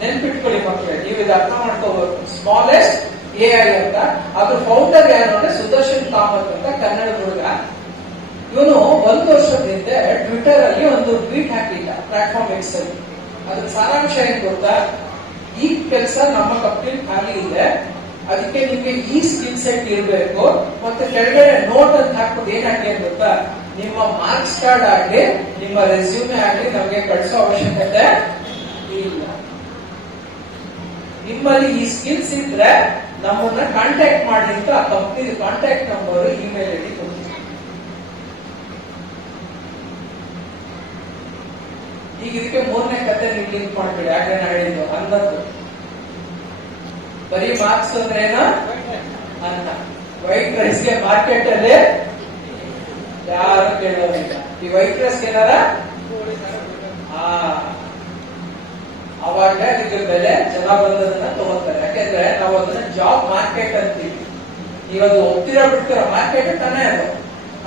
ನೆನ್ಪಿಟ್ಕೊಳ್ಳಿ ಮಕ್ಕಳೇ, ನೀವು ಇದು ಅರ್ಥ ಮಾಡ್ಕೋಬೇಕು. ಸ್ಮಾಲೆಸ್ಟ್ AI ಅಂತ. ಅದ್ರ ಫೌಂಡರ್ ಯಾರು ಅಂದ್ರೆ ಸುದರ್ಶನ್ ಕಾಮತ್ ಅಂತ ಕನ್ನಡ ಹುಡುಗ. ಇವನು 1 ವರ್ಷದ ಹಿಂದೆ ಟ್ವಿಟರ್ ಅಲ್ಲಿ ಒಂದು ಟ್ವೀಟ್ ಹಾಕಿದ್ದ ಪ್ಲಾಟ್ಫಾರ್ಮ್ X ಅಲ್ಲಿ. ಅದ್ರ ಸಾರಾಂಶ ಏನ್ ಗೊತ್ತಾ, ಈ ಕೆಲಸ ನಮ್ಮ ಕಂಪ್ನಿ ಖಾಲಿ ಇದೆ, ಅದಕ್ಕೆ ನಿಮ್ಗೆ ಈ ಸ್ಕಿಲ್ ಸೆಟ್ ಇರಬೇಕು. ಮತ್ತೆ ಕೆಳಗಡೆ ನೋಟ್ ಅಂತ ಹಾಕ್ಬಿಟ್ಟು ಏನ್ ಹಾಕಿ ಅಂತ ಗೊತ್ತಾ, ನಿಮ್ಮ ಮಾರ್ಕ್ಸ್ ಕಾರ್ಡ್ ಆಗ್ಲಿ ನಿಮ್ಮ ರೆಸ್ಯೂಮೆ ಆಗ್ಲಿ ನಮಗೆ ಕಳಿಸೋ ಅವಶ್ಯಕತೆ ಇಲ್ಲ. ನಿಮ್ಮಲ್ಲಿ ಈ ಸ್ಕಿಲ್ಸ್ ಇದ್ರೆ ನಮ್ಮನ್ನ ಕಾಂಟ್ಯಾಕ್ಟ್ ಮಾಡಿ ಅಂತ ಆ company contact number, email ID ಕೊಡ್ತೀವಿ. ಈಗ ಇದಕ್ಕೆ 3ನೇ ಕತೆ ನೀವು ಲಿಂಕ್ ಮಾಡ್ಬೇಡಿ. ಯಾಕೆ ನಾನು ಹೇಳಿದ್ದು ಅನ್ನದ್ದು ಬರೀ ಮಾರ್ಕ್ಸ್ ಅಂದ್ರೆ ಏನ ಅನ್ನ. ವೈಟ್ ರೈಸ್ಗೆ ಮಾರ್ಕೆಟ್ ಅಲ್ಲಿ ಯಾರು ಕೇಳೋದಿಲ್ಲ. ಈ ವೈಟ್ ರೈಸ್ ಏನಾರ ಅವಾಗಲೇ ಇದಕ್ಕೆ ಬೆಲೆ ಜನ ಬಂದದನ್ನ ತಗೋತಾರೆ. ಯಾಕೆಂದ್ರೆ ನಾವು ಅದನ್ನ ಜಾಬ್ ಮಾರ್ಕೆಟ್ ಅಂತೀವಿ. ನೀವದು ಒಪ್ತಿರೋ ಬಿಡ್ತಿರೋ ಮಾರ್ಕೆಟ್ ತಾನೇ ಅದು.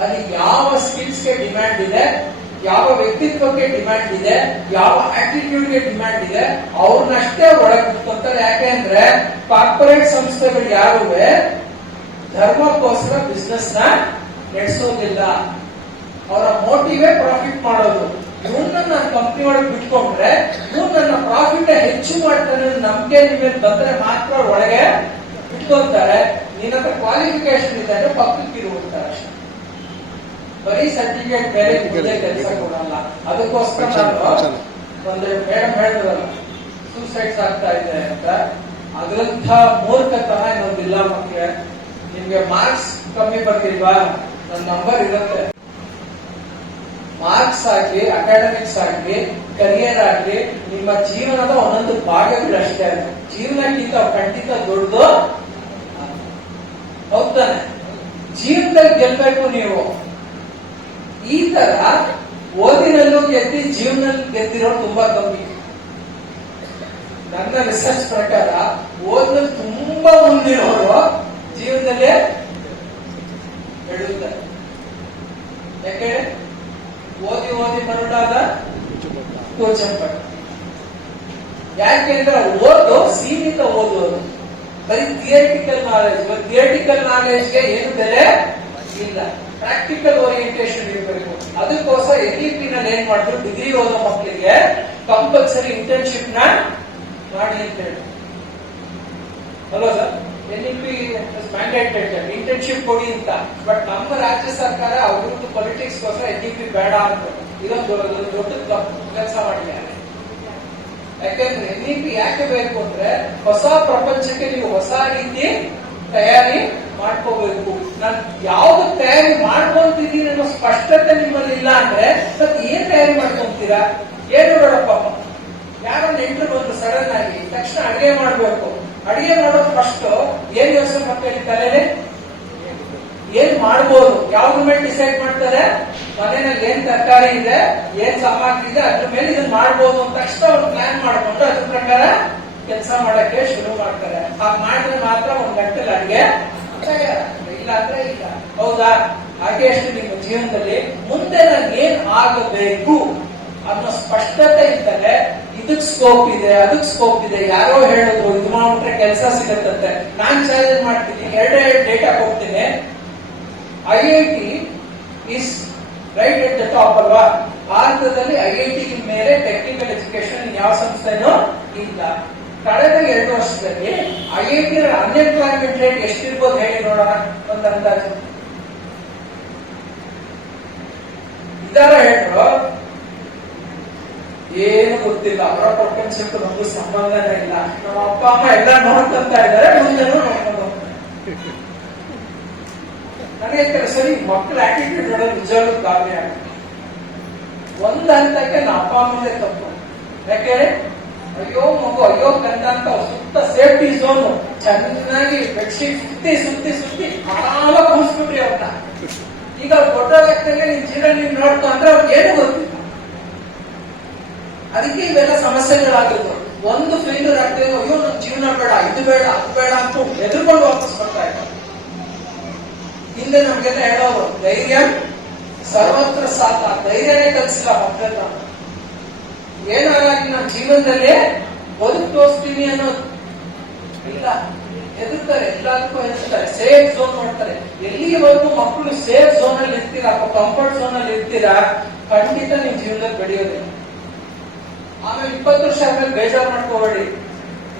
ಅಲ್ಲಿ ಯಾವ ಸ್ಕಿಲ್ಸ್ಗೆ ಡಿಮ್ಯಾಂಡ್ ಇದೆ, ಯಾವ ವ್ಯಕ್ತಿತ್ವಕ್ಕೆ ಡಿಮ್ಯಾಂಡ್ ಇದೆ, ಯಾವ ಆಟಿಟ್ಯೂಡ್ಗೆ ಡಿಮ್ಯಾಂಡ್ ಇದೆ, ಅವ್ರನ್ನಷ್ಟೇ ಒಳಗೆ ಬಿಟ್ಕೊಂತಾರೆ. ಯಾಕೆಂದ್ರೆ ಕಾರ್ಪೊರೇಟ್ ಸಂಸ್ಥೆಗಳು ಯಾರುವೆ ಧರ್ಮಕ್ಕೋಸ್ಕರ ಬಿಸ್ನೆಸ್ ನ ನಡೆಸೋದಿಲ್ಲ. ಅವರ ಮೋಟಿವೇ ಪ್ರಾಫಿಟ್ ಮಾಡೋದು. ಇವನ್ನ ನಾನು ಕಂಪ್ನಿ ಒಳಗೆ ಬಿಟ್ಕೊಂಡ್ರೆ ಇವ್ನು ನನ್ನ ಪ್ರಾಫಿಟ್ ಹೆಚ್ಚು ಮಾಡ್ತಾನೆ ನಂಬಿಕೆ ನಿಮಗೆ ಬಂದ್ರೆ ಮಾತ್ರ ಒಳಗೆ ಬಿಟ್ಕೊಂತಾರೆ. ನಿನ್ನ ಹತ್ರ ಕ್ವಾಲಿಫಿಕೇಶನ್ ಇದೆ ಅಂದ್ರೆ ಪಕ್ಕಕ್ಕೆ ಇರುವಂತಾರೆ ಅಷ್ಟೇ. ಬರೀ ಸರ್ಟಿಫಿಕೇಟ್ ಬೇರೆ ಕೆಲಸ ಕೊಡಲ್ಲ. ಅದಕ್ಕೋಸ್ಕರ ನಾನು ಒಂದು ಮೇಡಮ್ ಹೇಳಿದ್ರಲ್ಲ ಸೂಸೈಡ್ಸ್ ಆಗ್ತಾ ಇದೆ ಅಂತ, ಅದ್ರಂಥ ಮೂರ್ಖತನ ಇನ್ನೊಂದಿಲ್ಲ ಮಕ್ಕಳೇ. ನಿಮ್ಗೆ ಮಾರ್ಕ್ಸ್ ಕಮ್ಮಿ ಬರ್ತಿಲ್ವಾ, ನನ್ನ ನಂಬರ್ ಇರುತ್ತೆ. ಮಾರ್ಕ್ಸ್ ಆಗ್ಲಿ, ಅಕಾಡೆಮಿಕ್ಸ್ ಆಗ್ಲಿ, ಕರಿಯರ್ ಆಗ್ಲಿ, ನಿಮ್ಮ ಜೀವನದ ಒಂದೊಂದು ಭಾಗಗಳು ಅಷ್ಟೇ. ಜೀವನಕ್ಕಿಂತ ಖಂಡಿತ ದೊಡ್ಡದು ಹೌದಾನೆ. ಜೀವನದಲ್ಲಿ ಗೆಲ್ಬೇಕು ನೀವು. ಈ ತರ ಓದಿನಲ್ಲೂ ಗೆದ್ದಿ ಜೀವನದಲ್ಲಿ ಗೆದ್ದಿರೋ ತುಂಬಾ ಕಮ್ಮಿ. ನನ್ನ ರಿಸರ್ಚ್ ಪ್ರಕಾರ ಓದಿನಲ್ಲಿ ತುಂಬಾ ಮುಂದಿರೋರು ಜೀವನದಲ್ಲೇ ಬೆಳೆಯುತ್ತಾರೆ. ಯಾಕೆ ಓದಿ ಓದಿ ಮರುಳಾದ ಕೋಚಂಪಟ್ಟ. ಯಾಕೆಂದ್ರೆ ಓದು ಸೀಮಿತ ಓದೋದು, ಬರೀ ಥಿಯರಿಟಿಕಲ್ ನಾಲೆಜ್. ಥಿಯರಿಟಿಕಲ್ ನಾಲೆಜ್ಗೆ ಏನು ಬೆಲೆ ಇಲ್ಲ, ಪ್ರಾಕ್ಟಿಕಲ್ ಓರಿಯಂಟೇಶನ್ ಇರಬೇಕು. ಅದಕ್ಕೋಸ್ಕರ NEP ನಲ್ಲಿ ಏನ್ ಮಾಡಿದ್ರು, ಡಿಗ್ರಿ ಓದೋ ಮಕ್ಕಳಿಗೆ ಕಂಪಲ್ಸರಿ ಇಂಟರ್ನ್ಶಿಪ್ ನ ಮಾಡಿ ಅಂತ ಹೇಳಿ ಅಲ್ವಾ ಸರ್. NEP ಮ್ಯಾಂಡೇಟೆಡ್ ಇಂಟರ್ನ್ಶಿಪ್ ಕೊಡಿ ಅಂತ. ಬಟ್ ನಮ್ಮ ರಾಜ್ಯ ಸರ್ಕಾರ ಅವ್ರದ್ದು ಪೊಲಿಟಿಕ್ಸ್ ಗೋಸ್ಕರ NEP ಬೇಡ ಅಂತ ಇದೊಂದು ದೊಡ್ಡ ಕೆಲಸ ಮಾಡಿದ್ದಾರೆ. ಯಾಕೆಂದ್ರೆ NEP ಯಾಕೆ ಬೇಕು ಅಂದ್ರೆ ಹೊಸ ಪ್ರಪಂಚಕ್ಕೆ ನೀವು ಹೊಸ ರೀತಿ ತಯಾರಿ ಮಾಡ್ಕೋಬೇಕು. ನಾನು ಯಾವ್ದು ತಯಾರಿ ಮಾಡ್ಕೊಂತಿದ್ದೀನಿ ಅನ್ನೋ ಸ್ಪಷ್ಟತೆ ನಿಮ್ಮಲ್ಲಿ ಇಲ್ಲ ಅಂದ್ರೆ ಮತ್ತೆ ಏನ್ ತಯಾರಿ ಮಾಡ್ಕೊಂತೀರಾ? ಏನು ಬೇಡಪ್ಪ, ಯಾರೋ ನೆಂಟರು ಬಂದು ಸಡನ್ ಆಗಿ ತಕ್ಷಣ ಅಡಿಗೆ ಮಾಡ್ಬೇಕು. ಅಡಿಗೆ ಮಾಡೋದು ಫಸ್ಟ್ ಏನ್ ಯೋಚನೆ ಮಾಡ್ತಾರೆ ತಲೆಯಲ್ಲಿ, ಏನ್ ಮಾಡ್ಬೋದು, ಯಾವ್ದ್ರ ಮೇಲೆ ಡಿಸೈಡ್ ಮಾಡ್ತಾರೆ, ಮನೆಯಲ್ಲಿ ಏನ್ ತರಕಾರಿ ಇದೆ, ಏನ್ ಸಾಮಗ್ರಿ ಇದೆ, ಅದ್ರ ಮೇಲೆ ಇದನ್ನ ಮಾಡ್ಬೋದು ಅಂತ ತಕ್ಷಣ ಒಂದು ಪ್ಲಾನ್ ಮಾಡ್ಕೊಂಡು ಅದ್ರ ಪ್ರಕಾರ ಕೆಲಸ ಮಾಡಕ್ಕೆ ಶುರು ಮಾಡ್ತಾರೆ. ಹಾಗೆ ಮಾಡಿದ್ರೆ ಮಾತ್ರ ಒಂದ್ ಗಂಟೆಲಿ ಅಡಿಗೆ ಇಲ್ಲ ಅಂದ್ರೆ ಇಲ್ಲ. ಹೌದಾ? ಹಾಗೆ ಅಷ್ಟು ನಿಮ್ಮ ಜೀವನದಲ್ಲಿ ಮುಂದೆ ನಾನು ಏನ್ ಆಗಬೇಕು ಅನ್ನೋ ಸ್ಪಷ್ಟತೆ ಇದ್ದರೆ ಇದಕ್ ಸ್ಕೋಪ್ ಇದೆ, ಅದಕ್ ಸ್ಕೋಪ್ ಇದೆ. ಯಾರೋ ಹೇಳಿದ್ರು ಇದು ಮಾಡ್ಬಿಟ್ರೆ ಕೆಲಸ ಸಿಗತ್ತಂತೆ. ನಾನ್ ಚಾಲೆಂಜ್ ಮಾಡ್ತೀನಿ, ಎರಡೇ ಡೇಟಾ ಕೊಡ್ತೀನಿ. IIT is right at the top ಅಲ್ವಾ? ಭಾರತದಲ್ಲಿ IIT ಮೇಲೆ ಟೆಕ್ನಿಕಲ್ ಎಜುಕೇಶನ್ ಯಾವ ಸಂಸ್ಥೆನೂ ಇಲ್ಲ. ಕಳೆದ 2 ವರ್ಷದಲ್ಲಿ IIT ಅನ್ಎಂಪ್ಲಾಯ್ಮೆಂಟ್ ರೇಟ್ ಎಷ್ಟಿರ್ಬೋದು ಹೇಳಿ ನೋಡೋಣ, ಒಂದು ಅಂದಾಜು. ಇದಾರ ಹೇಳ್ರು ಏನು ಗೊತ್ತಿಲ್ಲ, ಅವರ ಪ್ರಪಂಚಕ್ಕೂ ನಮಗೂ ಸಂಬಂಧನೇ ಇಲ್ಲ. ನಮ್ಮ ಅಪ್ಪ ಅಮ್ಮ ಎಲ್ಲ ನೋಡ್ಕೊಂತ ಇದ್ದಾರೆ, ಮುಂದೆನೂ ನೋಡ್ಕೊಂಡು ನನಗೆ ಸರಿ ಮಕ್ಕಳ ಆಟಿಟ್ಯೂಡ್ ನೋಡೋದು ನಿಜವಾಗ್ಲೂ ಗಾಬರಿ ಆಗುತ್ತೆ. ಒಂದ್ ಹಂತಕ್ಕೆ ನಮ್ಮ ಅಪ್ಪ ಅಮ್ಮನೇ ತಪ್ಪು. ಯಾಕೆ ಅಯ್ಯೋ ಮಗು ಅಯ್ಯೋ ಕಂದ ಅಂತ ಸುತ್ತ ಸೇಫ್ಟಿ ಝೋನ್ ಚೆನ್ನಾಗಿ ಬೆಡ್ಶೀಟ್ ಸುತ್ತಿ ಸುತ್ತಿ ಸುತ್ತಿ ಆಗ ಕೂರಿಸ್ಬಿಟ್ರಿ ಅವ್ರನ್ನ. ಈಗ ದೊಡ್ಡ ವ್ಯಕ್ತಿಗೆ ನಿನ್ ಜೀವನ ನೀನ್ ನೋಡ್ಕೊ ಅಂದ್ರೆ ಅವ್ರಿಗೆ ಏನು ಗೊತ್ತಿಲ್ಲ. ಅದಕ್ಕೆ ಇವೆಲ್ಲ ಸಮಸ್ಯೆಗಳಾಗಿದ್ದು. ಒಂದು ಫೇಲ್ಯೂರ್ ಆಗ್ತದೆ, ಅಯ್ಯೋ ನನ್ ಜೀವನ ಬೇಡ, ಇದು ಬೇಡ, ಅದು ಬೇಡ ಅಂತ ಎದುರ್ಕೊಂಡು ವಾಪಸ್ ಬರ್ತಾ ಇದ್ದಾರೆ. ಹಿಂದೆ ನಮ್ಗೆಲ್ಲ ಹೇಳೋರು ಧೈರ್ಯ ಸರ್ವತ್ರ ಸಾಥ, ಧೈರ್ಯನೇ ಕಲಿಸಿಲ್ಲ ಮಕ್ಕಳೆಲ್ಲ. ಏನಾಗಿ ನಮ್ಮ ಜೀವನದಲ್ಲಿ ಬದುಕು ತೋರಿಸ್ತೀನಿ ಅನ್ನೋದು ಇಲ್ಲ. ಹೆದರ್ತಾರೆ, ಎಲ್ಲದಕ್ಕೂ ಹೆದರ್ತಾರೆ, ಸೇಫ್ ಝೋನ್ ಮಾಡ್ತಾರೆ. ಎಲ್ಲಿವರೆಗೂ ಮಕ್ಕಳು ಸೇಫ್ ಝೋನ್ ಅಲ್ಲಿ ಇರ್ತೀರಾ, ಕಂಫರ್ಟ್ ಝೋನ್ ಅಲ್ಲಿ ಇರ್ತೀರಾ, ಖಂಡಿತ ನಿಮ್ ಜೀವನದಲ್ಲಿ ಬೆಳೆಯೋದಿಲ್ಲ. ಆಮೇಲೆ 20 ವರ್ಷ ಆದ್ಮೇಲೆ ಬೇಜಾರು ಮಾಡ್ಕೋಬೇಡಿ.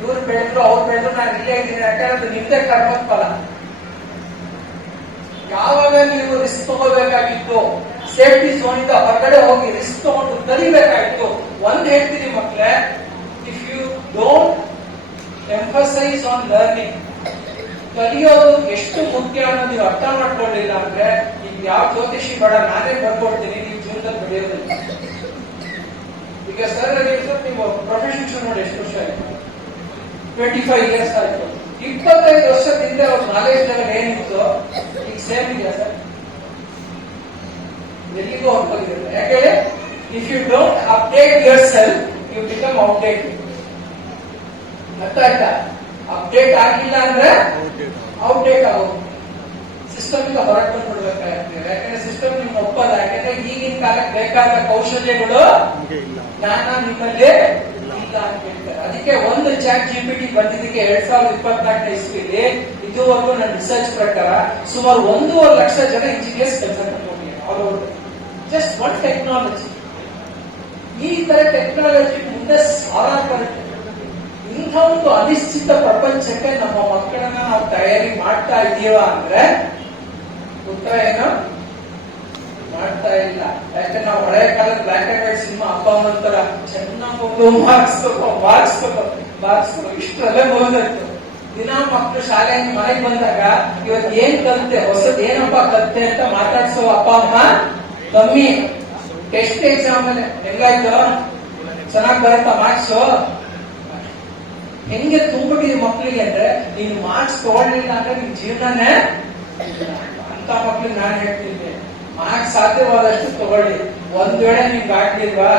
ಇವ್ರು ಬೆಳೆದ್ರು ಅವ್ರು ಬೆಳೆದ್ರು ನಾನು ಇಲ್ಲೇ ಇದ್ದೀನಿ, ಯಾಕಂದ್ರೆ ನಿಮ್ದೇ ಕರ್ಮದ ಫಲ. ಯಾವಾಗ ನೀವು ರಿಸ್ಕ್ ತಗೋಬೇಕಾಗಿತ್ತು, ಸೇಫ್ಟಿ ಝೋನ್ ಇಂದ ಹೊರಗಡೆ ಹೋಗಿ ರಿಸ್ಕ್ ತಗೊಂಡು ಕಲಿಬೇಕಾಗಿತ್ತು. ಒಂದ್ ಹೇಳ್ತೀನಿ ಮಕ್ಕಳೇ, if you don't emphasise on learning, ಕಲಿಯೋದು ಎಷ್ಟು ಮುಖ್ಯ ಅನ್ನೋದು ನೀವು ಅರ್ಥ ಮಾಡ್ಕೊಳ್ಳಿಲ್ಲ ಅಂದ್ರೆ ಈಗ ಯಾವ ಜ್ಯೋತಿಷಿ ಬೇಡ, ನಾನೇ ಬರ್ಕೊಡ್ತೀನಿ, ನೀವು ಜೀವನದಲ್ಲಿ ಬೆಳೆಯೋದಿಲ್ಲ. ಈಗ ಸರ್ ನೀವು ಪ್ರೊಫೆಷನ್ ಶುರು ನೋಡಿ ಎಷ್ಟು ವರ್ಷ ಆಯ್ತು? 25 years ಆಯ್ತು. 25 ವರ್ಷದಿಂದ ಅವ್ರ ನಾಲೆಜ್ ಲೆವೆಲ್ ಏನಿತ್ತು ಈಗ ಸೇಮ್ ಇದೆಯಾ ಸರ್? ಎಲ್ಲಿಗೂ ಹೋಗ್ತಿರಲಿಲ್ಲ. ಯಾಕೆ? If you don't update yourself you become outdated. ಅರ್ಥ ಆಯ್ತಾ? ಅಪ್ಡೇಟ್ ಆಗಿಲ್ಲ ಅಂದ್ರೆ ಔಟ್ಡೇಟ್ ಆಗೋದು. ಸಿಸ್ಟಮ್ ಇಂದ ಹೊರಗೆ ಬಂದ್ಬಿಡ್ಬೇಕಾಗ್ತದೆ. ಯಾಕಂದ್ರೆ ಸಿಸ್ಟಮ್ ನಿಮ್ಗೆ ಒಪ್ಪಲ್ಲ. ಯಾಕಂದ್ರೆ ಈಗಿನ ಕಾಲಕ್ಕೆ ಬೇಕಾದ ಕೌಶಲ್ಯಗಳು ಜ್ಞಾನ ನಿಮ್ಮಲ್ಲಿ ಇಲ್ಲ ಅಂತ ಹೇಳ್ತಾರೆ. ಅದಕ್ಕೆ ಒಂದು ಚಾಟ್ GPT ಬಂದಿದ್ದಕ್ಕೆ 2024 ಇಸ್ವಿಲಿ ಇದುವರೆಗೂ ನನ್ನ ರಿಸರ್ಚ್ ಪ್ರಕಾರ ಸುಮಾರು 1.5 ಲಕ್ಷ ಜನ ಇಂಜಿನಿಯರ್ಸ್ ಕೆಲಸ ಮಾಡ್ಕೊಂಡಿದ್ದಾರೆ. Just one technology. ಈ ತರ ಟೆಕ್ನಾಲಜಿ ಮುಂದೆ ಸಾವಿರಾರು ಬರುತ್ತೆ. ಇಂಥ ಒಂದು ಅನಿಶ್ಚಿತ ಪ್ರಪಂಚಕ್ಕೆ ನಮ್ಮ ಮಕ್ಕಳನ್ನ ನಾವು ತಯಾರಿ ಮಾಡ್ತಾ ಇದ್ದೀವ ಅಂದ್ರೆ ಉತ್ತರ ಏನು? ಮಾಡ್ತಾ ಇಲ್ಲ. ಯಾಕಂದ್ರೆ ನಾವು ಹಳೆಯ ಕಾಲದ ಬ್ಲಾಕ್ ಅಂಡ್ ವೈಟ್ ಸಿನಿಮಾ ಅಪ್ಪ ಅಮ್ಮನ ತರ ಚೆನ್ನಾಗಿ ಮಾರ್ಕ್ಸ್ ತಗೋ ಇಷ್ಟರಲ್ಲೇ ಮುಗಿದಿತ್ತು. ದಿನ ಮಕ್ಕಳು ಶಾಲೆಯಿಂದ ಮನೆಗೆ ಬಂದಾಗ ಇವತ್ತು ಏನ್ ಕಲಿತೆ, ಹೊಸದ್ ಏನಪ್ಪ ಕಲಿತೆ ಅಂತ ಮಾತಾಡ್ಸೋ ಅಪ್ಪ ಅಮ್ಮ ಕಮ್ಮಿ. ಟೆಸ್ಟ್ ಎಕ್ಸಾಮ್ ಅಲ್ಲಿ ಹೆಂಗಾಯ್ತು, ಚೆನ್ನಾಗಿ ಬರುತ್ತಾ ಮಾರ್ಕ್ಸು? ಹೆಂಗೆ ತುಂಬಿಟ್ಟಿದೆ ಮಕ್ಕಳಿಗೆ ಅಂದ್ರೆ ನೀನು ಮಾರ್ಕ್ಸ್ ತಗೊಳ್ಳಿಲ್ಲ ಅಂದ್ರೆ ನಿನ್ ಜೀವನನೇ ಅಂತ ಮಕ್ಳಿಗೆ ನಾನು ಹೇಳ್ತಿದ್ದೆ, ಮಾರ್ಕ್ಸ್ ಸಾಧ್ಯವಾದಷ್ಟು ತಗೊಳ್ಳಿ. ಒಂದ್ ವೇಳೆ ನಿಮ್ಗೆ ಆಗ್ಲಿಲ್ವಾ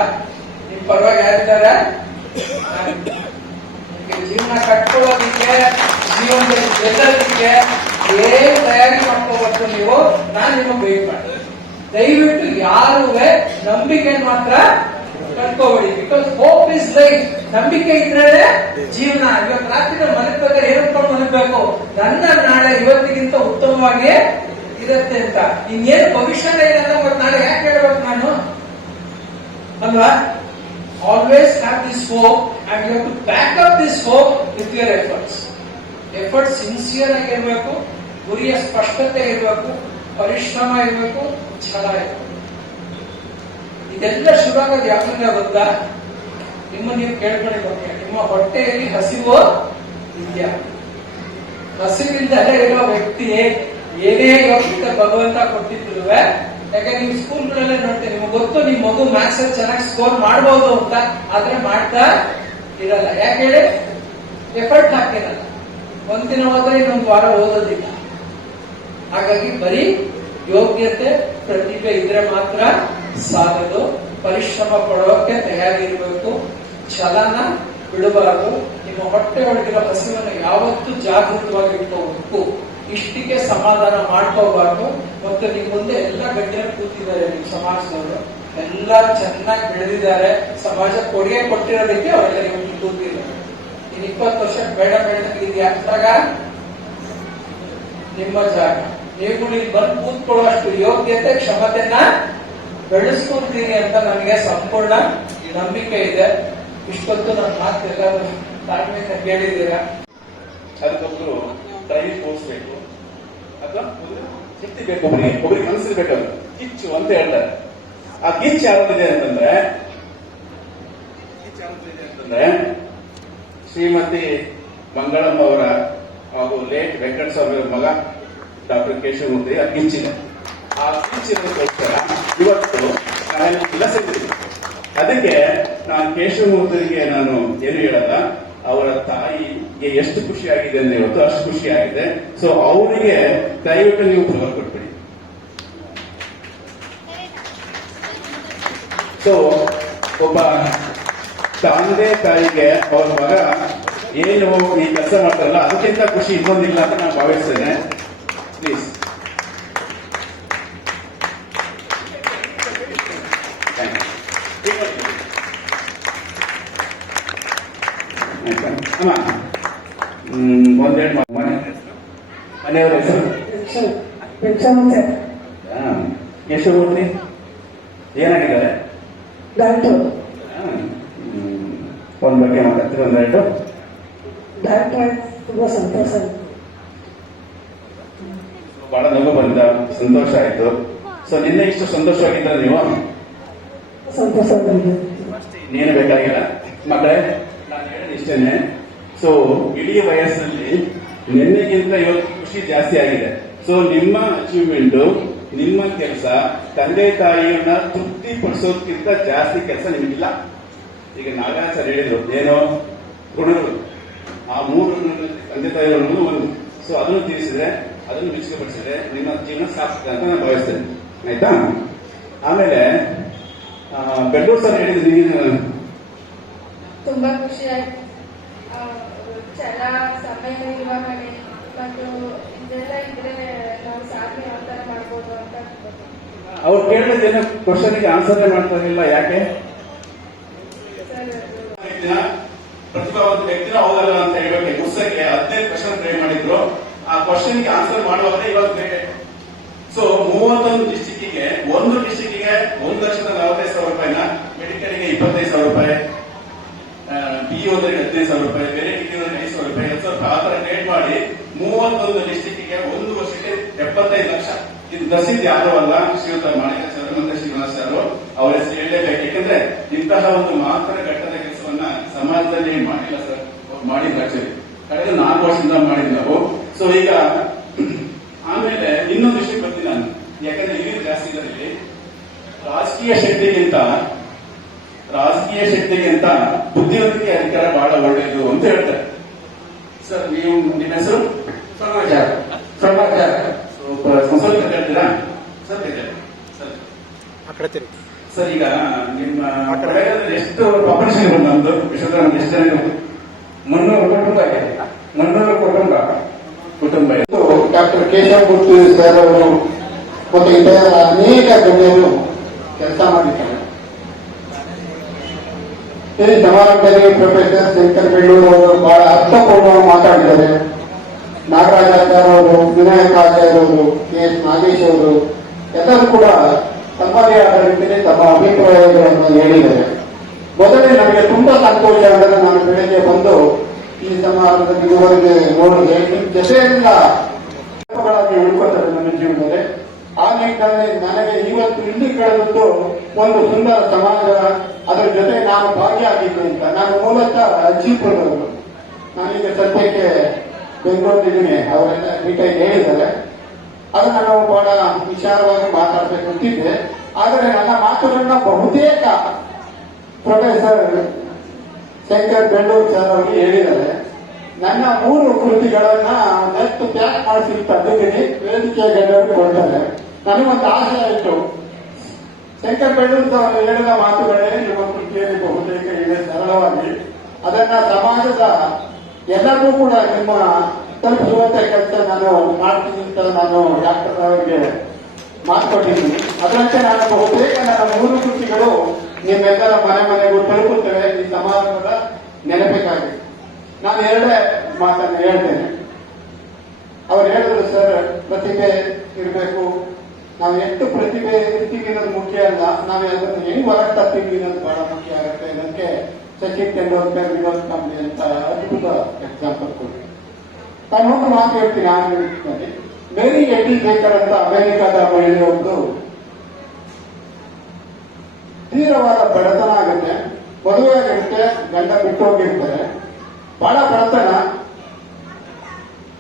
ನಿಮ್ ಪರವಾಗಿ ಯಾರಿದ್ದಾರ? ಜೀವನ ಕಟ್ಕೊಳ್ಳೋದಿಕ್ಕೆ, ಜೀವನದಲ್ಲಿ ಗೆಲ್ಲೋದಿಕ್ಕೆ ಏನ್ ತಯಾರಿ ಮಾಡ್ಕೋಬೇಕು ನೀವು, ನಾನು ನಿಮಗೆ ವೇಟ್ ಮಾಡ್ತೀನಿ. ದಯವಿಟ್ಟು ಯಾರುವೆ ನಂಬಿಕೆ ಮಾತ್ರ ಕಟ್ಕೋಬೇಡಿ. Because hope is life. ನಂಬಿಕೆ ಇದ್ರೆ ಜೀವನ. ಇವತ್ತು ರಾತ್ರಿ ಮಲಗಬೇಕಾದ್ರೆ ಏನಪ್ಪ ಮಲಗಬೇಕು, ನನ್ನ ನಾಳೆ ಇವತ್ತಿಗಿಂತ ಉತ್ತಮವಾಗಿ ಇರುತ್ತೆ ಅಂತ. ಇನ್ನೇನು ಭವಿಷ್ಯನೇ ಇಲ್ಲ ಮತ್ತೆ ನಾಳೆ ಯಾಕೆ ಹೇಳ್ಬೇಕು ನಾನು ಅಲ್ವಾ? Always have this hope and you have to back up this hope with your efforts. Effort sincere ಆಗಿರ್ಬೇಕು, ಗುರಿಯ ಸ್ಪಷ್ಟತೆ ಇರಬೇಕು, ಪರಿಶ್ರಮ ಇರಬೇಕು, ಛಲ ಇರಬೇಕು. ಇದೆಲ್ಲ ಶುರುವಾಗೋದು ಯಾಕಂದ್ರೆ ಗೊತ್ತಾ? ನಿಮ್ಮ ನೀವು ಕೇಳ್ಕೊಂಡಿರ್ಬೇಕು, ನಿಮ್ಮ ಹೊಟ್ಟೆಯಲ್ಲಿ ಹಸಿವು ಇದೆಯಾ? ಹಸಿವಿಲ್ಲದೆ ಇರೋ ವ್ಯಕ್ತಿ ಏನೇ ಯೋಗ್ಯತೆ ಭಗವಂತ ಕೊಟ್ಟಿದ್ರು, ಯಾಕಂದ್ರೆ ನೀವು ಸ್ಕೂಲ್ಗಳಲ್ಲೇ ನೋಡ್ತೀವಿ, ನಿಮ್ಗೆ ಗೊತ್ತು ನಿಮ್ ಮಗು ಮ್ಯಾಥ್ಸ್ ಅಲ್ಲಿ ಚೆನ್ನಾಗಿ ಸ್ಕೋರ್ ಮಾಡ್ಬೋದು ಅಂತ, ಆದ್ರೆ ಮಾಡ್ತಾ ಇರಲ್ಲ. ಯಾಕೆ ಹೇಳಿ? ಎಫರ್ಟ್ ಹಾಕಿರಲ್ಲ. ಒಂದಿನ ಹೋದ್ರೆ ಇನ್ನೊಂದು ವಾರ ಓದೋದಿಲ್ಲ. ಹಾಗಾಗಿ ಬರೀ ಯೋಗ್ಯತೆ ಪ್ರತಿಭೆ ಇದ್ರೆ ಮಾತ್ರ ಸಾಗದು. ಪರಿಶ್ರಮ ಪಡೋಕೆ ತಯಾರಿರ್ಬೇಕು, ಛಲನ ಬಿಡಬಾರದು. ನಿಮ್ಮ ಹೊಟ್ಟೆ ಒಳಗಿರೋ ಹಸಿವನ್ನು ಯಾವತ್ತೂ ಜಾಗೃತವಾಗಿ ಇಟ್ಕೋಬೇಕು. ಇಷ್ಟಿಗೆ ಸಮಾಧಾನ ಮಾಡ್ಕೋಬಾರ್ದು. ಮತ್ತು ನಿಮ್ ಮುಂದೆ ಎಲ್ಲ ಗಣ್ಯರು ಕೂತಿದ್ದಾರೆ, ನಿಮ್ ಸಮಾಜದವರು ಎಲ್ಲ ಚೆನ್ನಾಗಿ ಬೆಳೆದಿದ್ದಾರೆ. ಸಮಾಜ ಕೊಡುಗೆ ಕೊಟ್ಟಿರೋದಕ್ಕೆ ಅವರೆಲ್ಲ ನೀವು ಕೂತಿದ್ದಾರೆ. ಇನ್ನು 20 ವರ್ಷ ಬೇಡ ಇದು ಯಾಕಾಗ ನಿಮ್ಮ ಜಾಗ. ನೀವು ಇಲ್ಲಿ ಬಂದು ಕೂತ್ಕೊಳ್ಳುವಷ್ಟು ಯೋಗ್ಯತೆ ಕ್ಷಮತೆನ ಬೆಳೆಸ್ಕೊಂತೀರಿ ಅಂತ ನನಗೆ ಸಂಪೂರ್ಣ ನಂಬಿಕೆ ಇದೆ. ಇಷ್ಟೊತ್ತು ನನ್ನ ಮಾತು ಎಲ್ಲರೂ ತಾಳ್ಮೆಯಿಂದ ಕೇಳಿದ್ದೀರಾ. ಅದಕ್ಕೊಬ್ರು ಡ್ರೈವ್ ತೋರಿಸ್ಬೇಕು ಅಥವಾ ಶಕ್ತಿ ಬೇಕು, ಒಬ್ಬರಿಗೆ ಮನಸ್ಸಿರ್ಬೇಕದು ಕಿಚ್ಚು ಅಂತ ಹೇಳ್ತಾರೆ. ಆ ಕಿಚ್ಚು ಯಾವ್ದಿದೆ ಅಂತಂದ್ರೆ ಶ್ರೀಮತಿ ಮಂಗಳಮ್ಮ ಅವರ ಹಾಗೂ ಲೇಟ್ ವೆಂಕಟ ಸ್ವಾಮಿ ಅವರ ಮಗ ಡಾಕ್ಟರ್ ಕೇಶವಮೂರ್ತಿ ಆ ಕಿಚ್ಚಿದೆ. ಆ ಕಿಚ್ಚಿನಕ್ಕೋಸ್ಕರ ಇವತ್ತು ನಾವೆಲ್ಲ ಕೆಲಸಿದ್ದೀವಿ. ಅದಕ್ಕೆ ನಾನು ಕೇಶವಮೂರ್ತಿಗೆ ನಾನು ಏನು ಹೇಳಲ್ಲ, ಅವರ ತಾಯಿಗೆ ಎಷ್ಟು ಖುಷಿ ಆಗಿದೆ ಅಂದ್ರೆ ಇವತ್ತು ಅಷ್ಟು ಖುಷಿ ಆಗಿದೆ. ಸೊ ಅವರಿಗೆ ದಯವಿಟ್ಟು ನೀವು ಫ್ಲವರ್ ಕೊಟ್ಬಿಡಿ. ಸೊ ಒಬ್ಬ ತಂದೆ ತಾಯಿಗೆ ಅವ್ರ ಮಗ ಏನು ಈ ಕೆಲಸ ಮಾಡ್ತಾರಲ್ಲ ಅದಕ್ಕಿಂತ ಖುಷಿ ಇನ್ನೊಂದಿಲ್ಲ ಅಂತ ನಾನು ಭಾವಿಸ್ತೇನೆ. ಪ್ಲೀಸ್ ಅಮ್ಮ ಒಂದೆರಡು ಮನೆಯವರ ಹೆಸರು ಕೇಶವಮೂರ್ತಿ ಏನಾಗಿದ್ದಾರೆ? ಒಂದ್ ಬಗ್ಗೆ ಮಾತಾಡ್ತೀವಿ ಒಂದೆರಡು. ತುಂಬಾ ಸಂತೋಷ, ಬಹಳ ನಗು ಬಂದ, ಸಂತೋಷ ಆಯ್ತು. ಸೊ ನಿನ್ನೆ ಇಷ್ಟು ಸಂತೋಷವಾಗಿದ್ದ ನೀವು? ಸಂತೋಷ ಇನ್ನೇನು ಬೇಕಾಗಿಲ್ಲ ಮಕ್ಕಳೇ, ನಾನು ಹೇಳೋದು ಇಷ್ಟೇನೆ. ಸೊ ಇಡೀ ವಯಸ್ಸಲ್ಲಿ ನಿನ್ನೆಗಿಂತ ಇವತ್ತು ಖುಷಿ ಜಾಸ್ತಿ ಆಗಿದೆ. ಸೊ ನಿಮ್ಮ ಅಚೀವ್ಮೆಂಟ್, ನಿಮ್ಮ ಕೆಲಸ ತಂದೆ ತಾಯಿಯನ್ನ ತೃಪ್ತಿಪಡಿಸೋದಕ್ಕಿಂತ ಜಾಸ್ತಿ ಕೆಲಸ ನಿಮಗಿಲ್ಲ. ಈಗ ನಾಗರಾಜ್ ಸರ್ ಹೇಳಿದ್ರು ಏನೋ ಋಣಗಳು, ಆ 3 ತಂದೆ ತಾಯಿ ಅನ್ನೋದು ಒಂದು. ಸೊ ಅದನ್ನು ತೀರಿಸಿದ್ರೆ, ಅದನ್ನು ಮೆಚ್ಚುಗೆಪಡಿಸಿದ್ರೆ ನಿಮ್ಮ ಜೀವನ ಸಾರ್ಥಕ ಅಂತ ನಾನು ಭಾವಿಸ್ತೇನೆ. ಆಯ್ತಾ? ಆಮೇಲೆ ಬೆಂಗಳೂರು ಸರ್ ಹೇಳಿದ್ರೆ ನೀನು ತುಂಬಾ ಖುಷಿ ಆಯ್ತು. ಛಲ, ಸಮಯ ನಿರ್ವಹಣೆ ಮತ್ತು ಇದೆಲ್ಲ ಇದ್ರೆ ನಾವು ಸಾಧನೆ ಯಾವ ತರ ಮಾಡ್ಬೋದು ಅಂತ ಅವ್ರು ಕೇಳಿದ್ದೇನು ಕ್ವಶನ್ಗೆ ಆನ್ಸರ್ ಮಾಡ್ತಾ ಇರಲಿಲ್ಲ. ಯಾಕೆ? ಪ್ರತಿಭಾವಂತ ವ್ಯಕ್ತಿನ ಹೌದಲ್ಲ ಅಂತ ಹೇಳೋಕೆ ಪುಸ್ತಕಕ್ಕೆ 15 ಕ್ವಶನ್ ಟ್ರೈ ಮಾಡಿದ್ರು. ಆ ಕ್ವಶನ್ಗೆ ಆನ್ಸರ್ ಮಾಡುವಾಗ ಇವಾಗ ಬೇರೆ. ಸೊ 31 ಡಿಸ್ಟಿಕ್ಕಿಗೆ, ಒಂದು ಡಿಸ್ಟಿಕ್ಕಿಗೆ 1,45,000 ರೂಪಾಯಿನ, ಮೆಡಿಕಲ್ಗೆ 25,000 ರೂಪಾಯಿ, ಬಿಇಒದರಿಗೆ 15,000 ರೂಪಾಯಿ, ಬೇರೆ ಡಿಗ್ರಿವರಿಗೆ 5,000 ರೂಪಾಯಿ, 10,000 ರೂಪಾಯಿ ಆ ತರ ರೇಟ್ ಮಾಡಿ 31 ಡಿಸ್ಟಿಕ್ಕಿಗೆ ಒಂದು ವರ್ಷಕ್ಕೆ 75 ಲಕ್ಷ. ಇದು ದಸಿದ್ ಯಾರು ಅಲ್ಲ, ಶ್ರೀಯುತ ಮಾಣಿಕ ಸರ್ ಮತ್ತೆ ಶ್ರೀನಿವಾಸ್ ಸರ್. ಅವರ ಹೆಸರು ಹೇಳಲೇಬೇಕು. ಯಾಕಂದ್ರೆ ಇಂತಹ ಒಂದು ಮಾತ್ರ ಘಟ್ಟದ ಕೆಲಸವನ್ನ ಸಮಾಜದಲ್ಲಿ ಮಾಡಿಲ್ಲ ಸರ್. ಮಾಡಿಲ್ಲ ಆಕ್ಚುಲಿ ಕಳೆದ 4 ವರ್ಷದಿಂದ ಮಾಡಿದ್ವಿ ನಾವು. ಸೊ ಈಗ ಆಮೇಲೆ ಇನ್ನೊಂದು ವಿಷಯ ಬರ್ತೀನಿ ನಾನು, ಯಾಕಂದ್ರೆ ಇಲ್ಲಿ ಜಾಸ್ತಿ ಇದರಲ್ಲಿ ರಾಜಕೀಯ ಶಕ್ತಿಗಿಂತ ಬುದ್ಧಿವಂತಿಕೆ ಅಧಿಕಾರ ಬಹಳ ಒಳ್ಳೆಯದು ಅಂತ ಹೇಳ್ತಾರೆ ಸರ್. ನೀವು ನಿಮ್ಮ ಹೆಸರು ಸಮಾಚಾರ ಸ್ವಲ್ಪ ಹೇಳ್ತೀರಾ ಸರ್? ಸರ್ ಈಗ ನಿಮ್ಮ ಎಷ್ಟು ಪಾಪ್ಯುಲೇಷನ್ ಇರೋದು ನಮ್ದು ವಿಶ್ವದಲ್ಲಿ ಎಷ್ಟು ಜನ? 300 ಕುಟುಂಬ. ಡಾಕ್ಟರ್ ಕೇಶವಮೂರ್ತಿ ಸರ್ ಅವರು ಮತ್ತು ಇತರ ಅನೇಕ ಗಣ್ಯರು ಕೆಲಸ ಮಾಡಿದ್ದಾರೆ. ಈ ಸಮಾರಂಭದಲ್ಲಿ ಪ್ರೊಫೆಸರ್ ಶಂಕರ್ ಬೆಳ್ಳೂರು ಅವರು ಬಹಳ ಅರ್ಥಪೂರ್ಣವಾಗಿ ಮಾತಾಡಿದ್ದಾರೆ. ನಾಗರಾಜಾಚಾರ್ಯ ಅವರು, ವಿನಾಯಕ ಆಚಾರ್ಯ ಅವರು, ಕೆ.ಎಸ್. ನಾಗೇಶ್ ಅವರು ಎಲ್ಲರೂ ಕೂಡ ತಮ್ಮದೇ ಆದ ರೀತಿಯಲ್ಲಿ ತಮ್ಮ ಅಭಿಪ್ರಾಯಗಳನ್ನು ಹೇಳಿದ್ದಾರೆ. ಮೊದಲೇ ನನಗೆ ತುಂಬಾ ಸಂತೋಷ ಅಂದರೆ, ನಾನು ಬೆಳಗ್ಗೆ ಬಂದು ಈ ಸಮಾರಂಭದಲ್ಲಿ ಇದುವರೆಗೆ ನೋಡಿದೆ, ನಿಮ್ಮ ಜೊತೆಯಿಂದ ಉಳ್ಕೊತಾರೆ ನನ್ನ ಜೀವನದಲ್ಲಿ. ಆ ನಿಟ್ಟಿನಲ್ಲಿ ನನಗೆ ಇವತ್ತು ಇಲ್ಲಿ ಕಳೆದದ್ದು ಒಂದು ಸುಂದರ ಸಮಾಜ, ಅದರ ಜೊತೆ ನಾನು ಭಾಗಿಯಾಗಿದ್ದೆ ಅಂತ. ನಾನು ಮೂಲತಃ ಅಜ್ಜಿಪುರದವರು, ನಾನೀಗ ಸದ್ಯಕ್ಕೆ ಬೆಂಗಳೂರಿದ್ದೀನಿ. ಅವರೆಲ್ಲ ಮೀಟಾಗಿ ಹೇಳಿದ್ದಾರೆ. ಅದನ್ನ ನಾವು ಬಹಳ ವಿಚಾರವಾಗಿ ಮಾತಾಡಬೇಕು ಅಂತಿದ್ದೆ. ಆದರೆ ನನ್ನ ಮಾತುಗಳನ್ನ ಬಹುತೇಕ ಪ್ರೊಫೆಸರ್ ಶಂಕರ್ ಬೆಳ್ಳೂರು ಸರ್ ಅವರು ಹೇಳಿದ್ದಾರೆ. ನನ್ನ 3 ಕೃತಿಗಳನ್ನ ನೆಟ್ಟು ಪ್ಯಾಕ್ ಮಾಡಿಸಿ ತಂದಿದ್ದೀನಿ, ವೇದಿಕೆಯ ಗಣ್ಯರು ಕೊಡ್ತಾರೆ. ನನಗೊಂದು ಆಸೆ ಆಯಿತು, ಶಂಕರ್ ಬೆಳ್ಳೂರು ಸರ್ ಹೇಳಿದ ಮಾತುಗಳೇ ನಿಮ್ಮ ಕೃತಿಯಲ್ಲಿ ಬಹುತೇಕ ಇದೆ ಸರಳವಾಗಿ. ಅದನ್ನ ಸಮಾಜದ ಎಲ್ಲರಿಗೂ ಕೂಡ ನಿಮ್ಮ ತಲುಪಿಸುವಂತ ಕೆಲಸ ನಾನು ಮಾಡ್ತೀನಿ ಅಂತ ನಾನು ಡಾಕ್ಟರ್ ಅವರಿಗೆ ಮಾತುಕೊಟ್ಟಿದ್ದೀನಿ. ಅದರಂತೆ ನಾನು ಬಹುತೇಕ ನನ್ನ 3 ಕೃತಿಗಳು ನಿಮ್ಮೆಲ್ಲರ ಮನೆಗೂ ತಲುಪುತ್ತವೆ ಈ ಸಮಾರಂಭದ ನೆನಪಿಗಾಗಿ. ನಾನು 2 ಮಾತನ್ನು ಹೇಳ್ತೇನೆ. ಅವ್ರು ಹೇಳಿದ್ರು, ಸರ್ ಪ್ರತಿಭೆ ಇರಬೇಕು, ನಾವು ಎಷ್ಟು ಪ್ರತಿಭೆ ಇರ್ತೀವಿ ಅನ್ನೋದು ಮುಖ್ಯ ಅಲ್ಲ, ನಾವು ಅದನ್ನು ಹೆಂಗ್ ಹೊರಗೆ ತರ್ತೀವಿ ಅನ್ನೋದು ಬಹಳ ಮುಖ್ಯ ಆಗುತ್ತೆ. ಇದಕ್ಕೆ ಸಚಿನ್ ತೆಂಡೂಲ್ಕರ್, ವಿನೋದ್ ಕಾಂಬ್ಳಿ ಅಂತ ಅದ್ಭುತ ಎಕ್ಸಾಂಪಲ್ ಕೊಡಿ. ನಾನು ಒಂದು ಮಾತು ಹೇಳ್ತೀನಿ ಆ ನಿಟ್ಟಿನಲ್ಲಿ. ಮೇರಿ ಎಡ್ಡಿ ಬೇಕರ್ ಅಂತ ಅಮೆರಿಕದ ಮಹಿಳೆಯೊಂದು ತೀವ್ರವಾದ ಬಡತನ ಆಗುತ್ತೆ, ಮದುವೆ ಆಗಿರುತ್ತೆ, ಗಂಡ ಬಿಟ್ಟು ಹೋಗಿರ್ತಾರೆ, ಬಹಳ ಬಡತನ,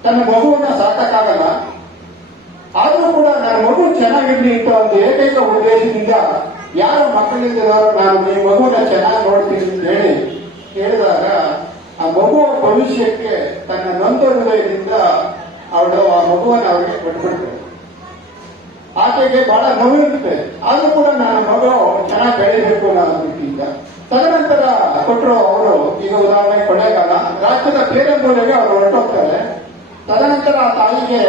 ತನ್ನ ಮಗುವನ್ನ ಸಾಕಕ್ಕಾಗಲ್ಲ. ಆದ್ರೂ ಕೂಡ ನನ್ನ ಮಗು ಚೆನ್ನಾಗಿರ್ಲಿ ಅಂತ ಒಂದು ಏಕೈಕ ಉದ್ದೇಶದಿಂದ ಯಾರು ಮಕ್ಕಳಿದ್ದಾರೋ ನಾನು ಈ ಮಗುವನ್ನ ಚೆನ್ನಾಗಿ ನೋಡ್ತೀನಿ ಅಂತ ಹೇಳಿದಾಗ ಆ ಮಗುವ ಭವಿಷ್ಯಕ್ಕೆ ತನ್ನ ನೊಂದ ಹೃದಯದಿಂದ ಅವಳು ಆ ಮಗುವನ್ನು ಅವರಿಗೆ ಕೊಟ್ಬಿಡ್ತಾರೆ. ಆಕೆಗೆ ಬಹಳ ನೋವಿರುತ್ತೆ, ಆದ್ರೂ ಕೂಡ ನನ್ನ ಮಗು ಚೆನ್ನಾಗಿ ಬೆಳಿಬೇಕು ಅನ್ನೋ ದೃಷ್ಟಿಯಿಂದ. ತದನಂತರ ಕೊಟ್ಟರು ಅವರು. ಈಗ ಉದಾಹರಣೆ ಕೊಳ್ಳೇಗಾಲ ರಾಜ್ಯದ ಬೇರೆ ಮೂಲೆಗೆ ಅವರು ಹೊರಟೋಗ್ತಾರೆ. ತದನಂತರ ಆ ತಾಯಿಗೆ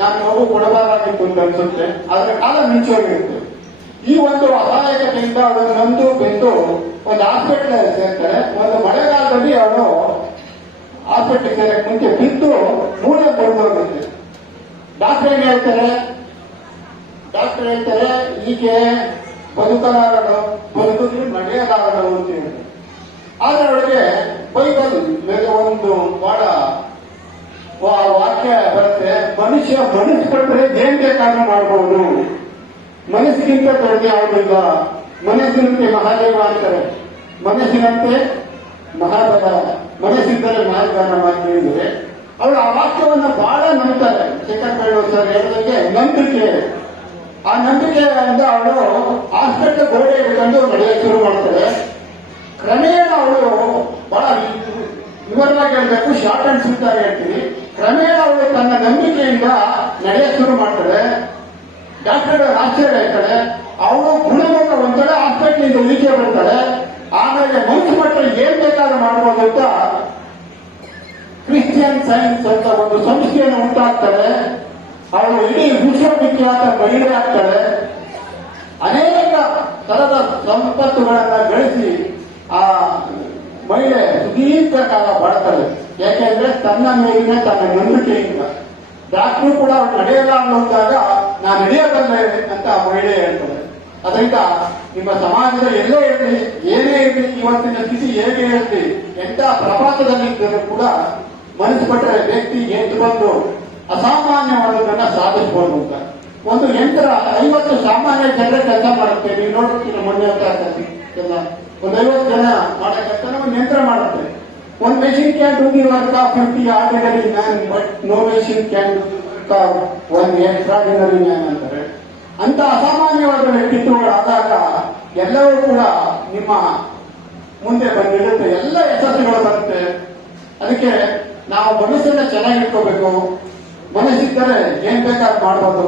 ನಾನು ಮಗು ಕೊಡಬಾರಾಗಿತ್ತು ಅಂತ ಅನ್ಸುತ್ತೆ, ಆದ್ರೆ ಕಾಲ ಮಿಂಚೋಗಿರುತ್ತೆ. ಈ ಒಂದು ಅಸಹಾಯಕತೆಯಿಂದ ಅವಳು ನೊಂದು ಬೆಂದು ಒಂದು ಹಾಸ್ಪಿಟಲ್ ಸೇರ್ತಾರೆ. ಒಂದು ಮಳೆಗಾಲದಲ್ಲಿ ಅವಳು ಹಾಸ್ಪಿಟಲ್ ಸೇರಕ್ಕೆ ಮುಂಚೆ ಬಿದ್ದು ಮೂಳೆ ಮುರಿದೋಗುತ್ತೆ. ಡಾಕ್ಟರ್ ಏನ್ ಹೇಳ್ತಾರೆ? ಡಾಕ್ಟರ್ ಹೇಳ್ತಾರೆ, ಹೀಗೆ ಬದುಕಲಾರಳು, ಬದುಕಿದ್ರೆ ನಡೆಯಲಾರಳು ಅಂತ ಹೇಳ್ತಾರೆ. ಆದ್ರೆ ಅವಳಿಗೆ ಬೈಬಲ್ ಮೇಲೆ ಒಂದು ಬಹಳ ವಾಕ್ಯ ಬರುತ್ತೆ, ಮನುಷ್ಯ ಮನಸ್ಕೊಂಡ್ರೆ ಏನ್ ಬೇಕಾದ್ರೂ ಮಾಡಬಹುದು, ಮನಸ್ಸಿಗಿಂತ ದೊಡ್ಡ ಯಾವುದಿಲ್ಲ, ಮನಸ್ಸಿನಂತೆ ಮಹಾದೇವ ಅಂತಾರೆ, ಮನಸ್ಸಿನಂತೆ ಮಹಾಬಲ, ಮನಸ್ಸಿದ್ದರೆ ಮಹಾದಾನ ಮಾತು ಹೇಳಿದರೆ ಅವಳು ಆ ವಾಕ್ಯವನ್ನು ಬಹಳ ನಂಬ್ತಾರೆ. ಶಂಕರ್ ಬೆಳ್ಳೂರು ಸರ್ ಹೇಳಿದಂಗೆ ನಂಬಿಕೆ. ಆ ನಂಬಿಕೆಯಿಂದ ಅವಳು ಹಾಸ್ಪಿಟಲ್ ಗೋಡೆ ಹಿಡ್ಕೊಂಡು ನಡೆಯಕ್ಕೆ ಶುರು ಮಾಡ್ತಾರೆ. ಕ್ರಮೇಣ ಅವಳು ಬಹಳ ವಿವರವಾಗಿ ಹೇಳ್ಬೇಕು, ಶಾರ್ಟ್ ಅಂಡ್ ಸ್ವೀಟ್ ಆಗಿ ಹೇಳ್ತೀನಿ. ಕ್ರಮೇಣ ಅವಳು ತನ್ನ ನಂಬಿಕೆಯಿಂದ ನಡೆಯಕ್ಕೆ ಶುರು ಮಾಡ್ತಾಳೆ. ಡಾಕ್ಟರ್ಗಳ ಆಶ್ಚರ್ಯ ಹೇಳ್ತಾಳೆ. ಅವಳು ಗುಣಮುಖ ಒಂದ್ಸಲ ಹಾಸ್ಪಿಟ್ಲಿಂದ ಈಚೆ ಬರ್ತಾಳೆ. ಆಮೇಲೆ ಮನುಷ್ಯ ಮಟ್ಟದಲ್ಲಿ ಏನ್ ಬೇಕಾದ್ರೂ ಮಾಡ್ಬೋದು ಅಂತ ಕ್ರಿಶ್ಚಿಯನ್ ಸೈನ್ಸ್ ಅಂತ ಒಂದು ಸಂಸ್ಥೆಯನ್ನು ಉಂಟಾಗ್ತಾರೆ. ಅವಳು ಇಡೀ ವಿಶ್ವವಿಖ್ಯಾತ ಮಹಿಳೆ ಆಗ್ತಾಳೆ. ಅನೇಕ ತರದ ಸಂಪತ್ತುಗಳನ್ನ ಗಳಿಸಿ ಆ ಮಹಿಳೆ ಸುದೀರ್ಘ ಕಾಲ ಬಾಳ್ತಾಳೆ. ಯಾಕೆಂದ್ರೆ ತನ್ನ ಮೇಲಿನ ತನ್ನ ನಂಬಿಕೆಯಿಂದ. ಡಾಕ್ಟ್ರು ಕೂಡ ಅವಳು ನಡೆಯಲ್ಲ ಅನ್ನೋದಾಗ ನಾನು ನಡೆಯಬಲ್ಲೆ ಅಂತ ಆ ಮಹಿಳೆ ಹೇಳ್ತಾಳೆ. ಅದರಿಂದ ನಿಮ್ಮ ಸಮಾಜದ ಎಲ್ಲೇ ಇರಲಿ, ಏನೇ ಇರಲಿ, ಇವತ್ತಿನ ಸ್ಥಿತಿ ಹೇಗೆ ಇರಲಿ, ಎಂಥ ಪ್ರಪಂಚದಲ್ಲಿದ್ದರೂ ಕೂಡ ಮನಸ್ಸು ಪಟ್ಟರೆ ವ್ಯಕ್ತಿ ಎದ್ದು ಬಂದು ಅಸಾಮಾನ್ಯವಾದದನ್ನ ಸಾಧಿಸಬಹುದು ಅಂತ. ಒಂದು ಯಂತ್ರ 50 ಸಾಮಾನ್ಯ ಜನರ ಕೆಲಸ ಮಾಡುತ್ತೆ. ನೀವು ನೋಡ್ತೀವಿ ಮೊನ್ನೆ ಎಲ್ಲ ಒಂದು 50 ಜನ ಮಾಡೋ ಕೆಲಸ ಒಂದು ಯಂತ್ರ ಮಾಡುತ್ತೆ. ಒಂದು machine can do the work of 50 ordinary man, but no machine can do ಒಂದು ಎಕ್ಸ್ಟ್ರಾರ್ಡಿನರಿ ಮ್ಯಾನ್ ಅಂತಾರೆ. ಅಂತ ಅಸಾಮಾನ್ಯವಾದ ವ್ಯಕ್ತಿತ್ವಗಳಾದಾಗ ಎಲ್ಲವೂ ಕೂಡ ನಿಮ್ಮ ಮುಂದೆ ಬಂದಿರುತ್ತೆ, ಎಲ್ಲ ಯಶಸ್ಸುಗಳು ಬರುತ್ತೆ. ಅದಕ್ಕೆ ನಾವು ಮನಸ್ಸನ್ನ ಚೆನ್ನಾಗಿಟ್ಕೋಬೇಕು. ಮನಸ್ಸಿದ್ದರೆ ಏನ್ ಬೇಕಾದ್ರೂ ಮಾಡ್ಬೋದು.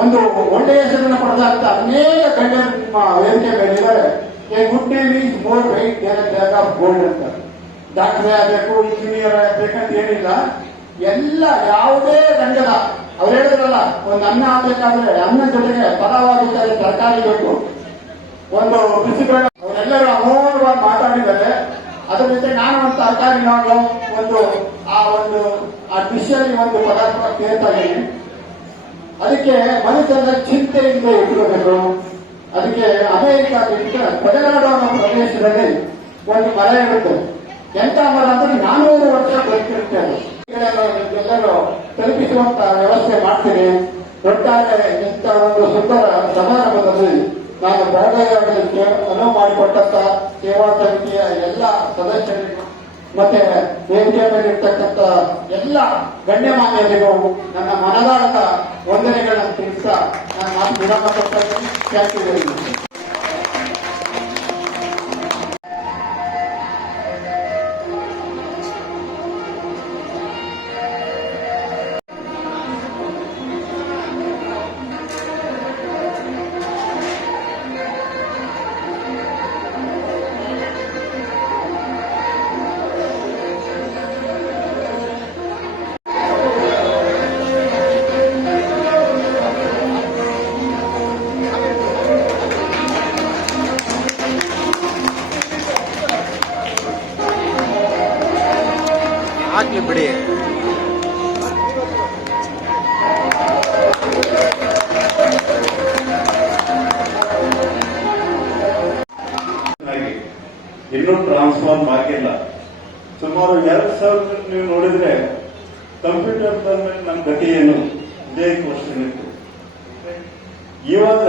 ಒಂದು ಒಳ್ಳೆಯ ಹೆಸರನ್ನ ಪಡೆದಂತ ಅನೇಕ ಗಣ್ಯರು ನಿಮ್ಮ ವೇದಿಕೆ ಮೇಲಿದ್ದಾರೆ. Good name is more white bag of gold ಅಂತ. ಡಾಕ್ಟರ್ ಆಗಬೇಕು, ಇಂಜಿನಿಯರ್ ಆಗಬೇಕಂತ ಏನಿಲ್ಲ. ಎಲ್ಲ ಯಾವುದೇ ರಂಗದ ಅವ್ರು ಹೇಳಿದ್ರಲ್ಲ, ಒಂದು ಅನ್ನ ಆಗ್ಬೇಕಾದ್ರೆ ಅನ್ನ ಜೊತೆಗೆ ಪರವಾಗಿದ್ದರೆ ತರಕಾರಿ ಬೇಕು, ಒಂದು ಬಿಸಿಬೇಳೆ, ಅವರೆಲ್ಲರೂ ಅಮೋಘವಾಗಿ ಮಾತಾಡಿದ್ದಾರೆ. ಅದ್ರ ಜೊತೆ ನಾನು ಒಂದು ತರಕಾರಿ ನಾವು ಒಂದು ಆ ಡಿಶಲ್ಲಿ ಒಂದು ಪದಾರ್ಥ ಕೇಳ್ತಾ ಇದ್ದೀನಿ. ಅದಕ್ಕೆ ಮನುಷ್ಯನ ಚಿಂತೆಯಿಂದ ಇಟ್ಕೋಬೇಕು. ಅದಕ್ಕೆ ಅಮೆರಿಕದಿಂದ ತಮಿಳುನಾಡು ಅನ್ನೋ ಪ್ರದೇಶದಲ್ಲಿ ಒಂದು ಮರ ಇರುತ್ತೆ. ಎಂತ ಮರ ಅಂದ್ರೆ 400 ವರ್ಷ ಬದುಕಿರುತ್ತೆ. ಎಲ್ಲರೂ ತಲುಪಿಸುವಂತ ವ್ಯವಸ್ಥೆ ಮಾಡ್ತೀನಿ. ಒಟ್ಟಾರೆ ಇಂಥ ಒಂದು ಸುಂದರ ಸಮಾರಂಭದಲ್ಲಿ ನಾನು ಭಾಗವಹಿಸಲಿಕ್ಕೆ ಅನುವು ಮಾಡಿಕೊಟ್ಟಂತ ಸೇವಾ ಸಮಿತಿಯ ಎಲ್ಲ ಸದಸ್ಯರಿಗೂ ಮತ್ತೆ ವೇದಿಕೆ ಮೇಲಿರ್ತಕ್ಕಂಥ ಎಲ್ಲ ಗಣ್ಯಮಾನ್ಯರಿಗೂ ನನ್ನ ಮನದಾಳದ ವಂದನೆಗಳನ್ನು ತಿಳಿಸ್ತಾ ನಾನು ಮಾತು ವಿರಾಮ ಕೊಡ್ತಾ ಇದ್ದೀನಿ. Thank you very much. ಆಗ್ಲಿ ಬಿಡಿ. ಇನ್ನೂ ಟ್ರಾನ್ಸ್ಫಾರ್ಮ್ ಆಗಿಲ್ಲ. ಸುಮಾರು 2000 ನೀವು ನೋಡಿದ್ರೆ ಕಂಪ್ಯೂಟರ್ ಬಂದ್ಮೇಲೆ ನಮ್ಮ ಗತಿ ಏನು ಇದೇ ಕ್ವಶನ್ ಇತ್ತು. ಇವಾಗ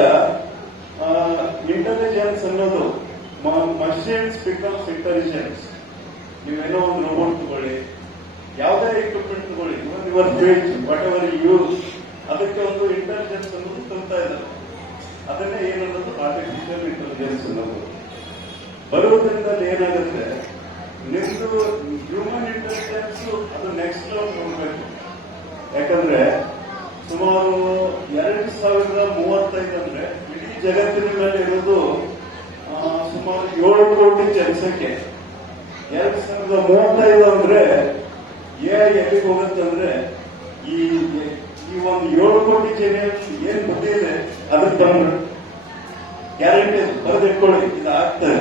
ಇಂಟೆಲಿಜೆನ್ಸ್ ಅನ್ನೋದು ಮಷಿನ್ಸ್ ಬಿಕಮ್ಸ್ ಇಂಟೆಲಿಜೆನ್ಸ್. ನೀವೇನೋ ಒಂದು ರೋಬೋಟ್ ತಗೊಳ್ಳಿ, ಯಾವುದೇ ಎಕ್ವಿಪ್ಮೆಂಟ್ ತಗೊಳ್ಳಿ, ಇವರ್ ಫ್ರಿಡ್ಜ್ ವಾಟ್ ಎವರ್ ಯೂಸ್, ಅದಕ್ಕೆ ಒಂದು ಇಂಟೆಲಿಜೆನ್ಸ್ ಅನ್ನೋದು ತುಂಬ್ತಾ ಇದ್ದಾರೆ. ಅದನ್ನೇ ಏನನ್ನೋದು ಆರ್ಟಿಫಿಷಿಯಲ್ ಇಂಟೆಲಿಜೆನ್ಸ್ ಅನ್ನೋದು ಬರುವುದರಿಂದ ಏನಾಗುತ್ತೆ, ನಿಮ್ದು ಹ್ಯೂಮನ್ ಇಂಟೆಲಿಜೆನ್ಸ್ ಅದು ನೆಕ್ಸ್ಟ್ ಲೆವೆಲ್ ನೋಡ್ಬೇಕು. ಯಾಕಂದ್ರೆ ಸುಮಾರು 2035 ಅಂದ್ರೆ ಇಡೀ ಜಗತ್ತಿನ ಮೇಲೆ ಇರೋದು ಸುಮಾರು 7 ಕೋಟಿ ಜನಸಂಖ್ಯೆ. 2035 ಅಂದ್ರೆ ಎಲ್ಲಿಗೆ ಹೋಗುತ್ತಂದ್ರೆ ಈ ಒಂದು 7 ಕೋಟಿ ಜನ ಏನ್ ಬುದ್ಧಿ ಇದೆ ಅದಕ್ಕೆ ಬಂದ್ರು ಗ್ಯಾರಂಟಿ ಬರೆದಿಟ್ಕೊಳ್ಳಿ, ಇದು ಆಗ್ತದೆ.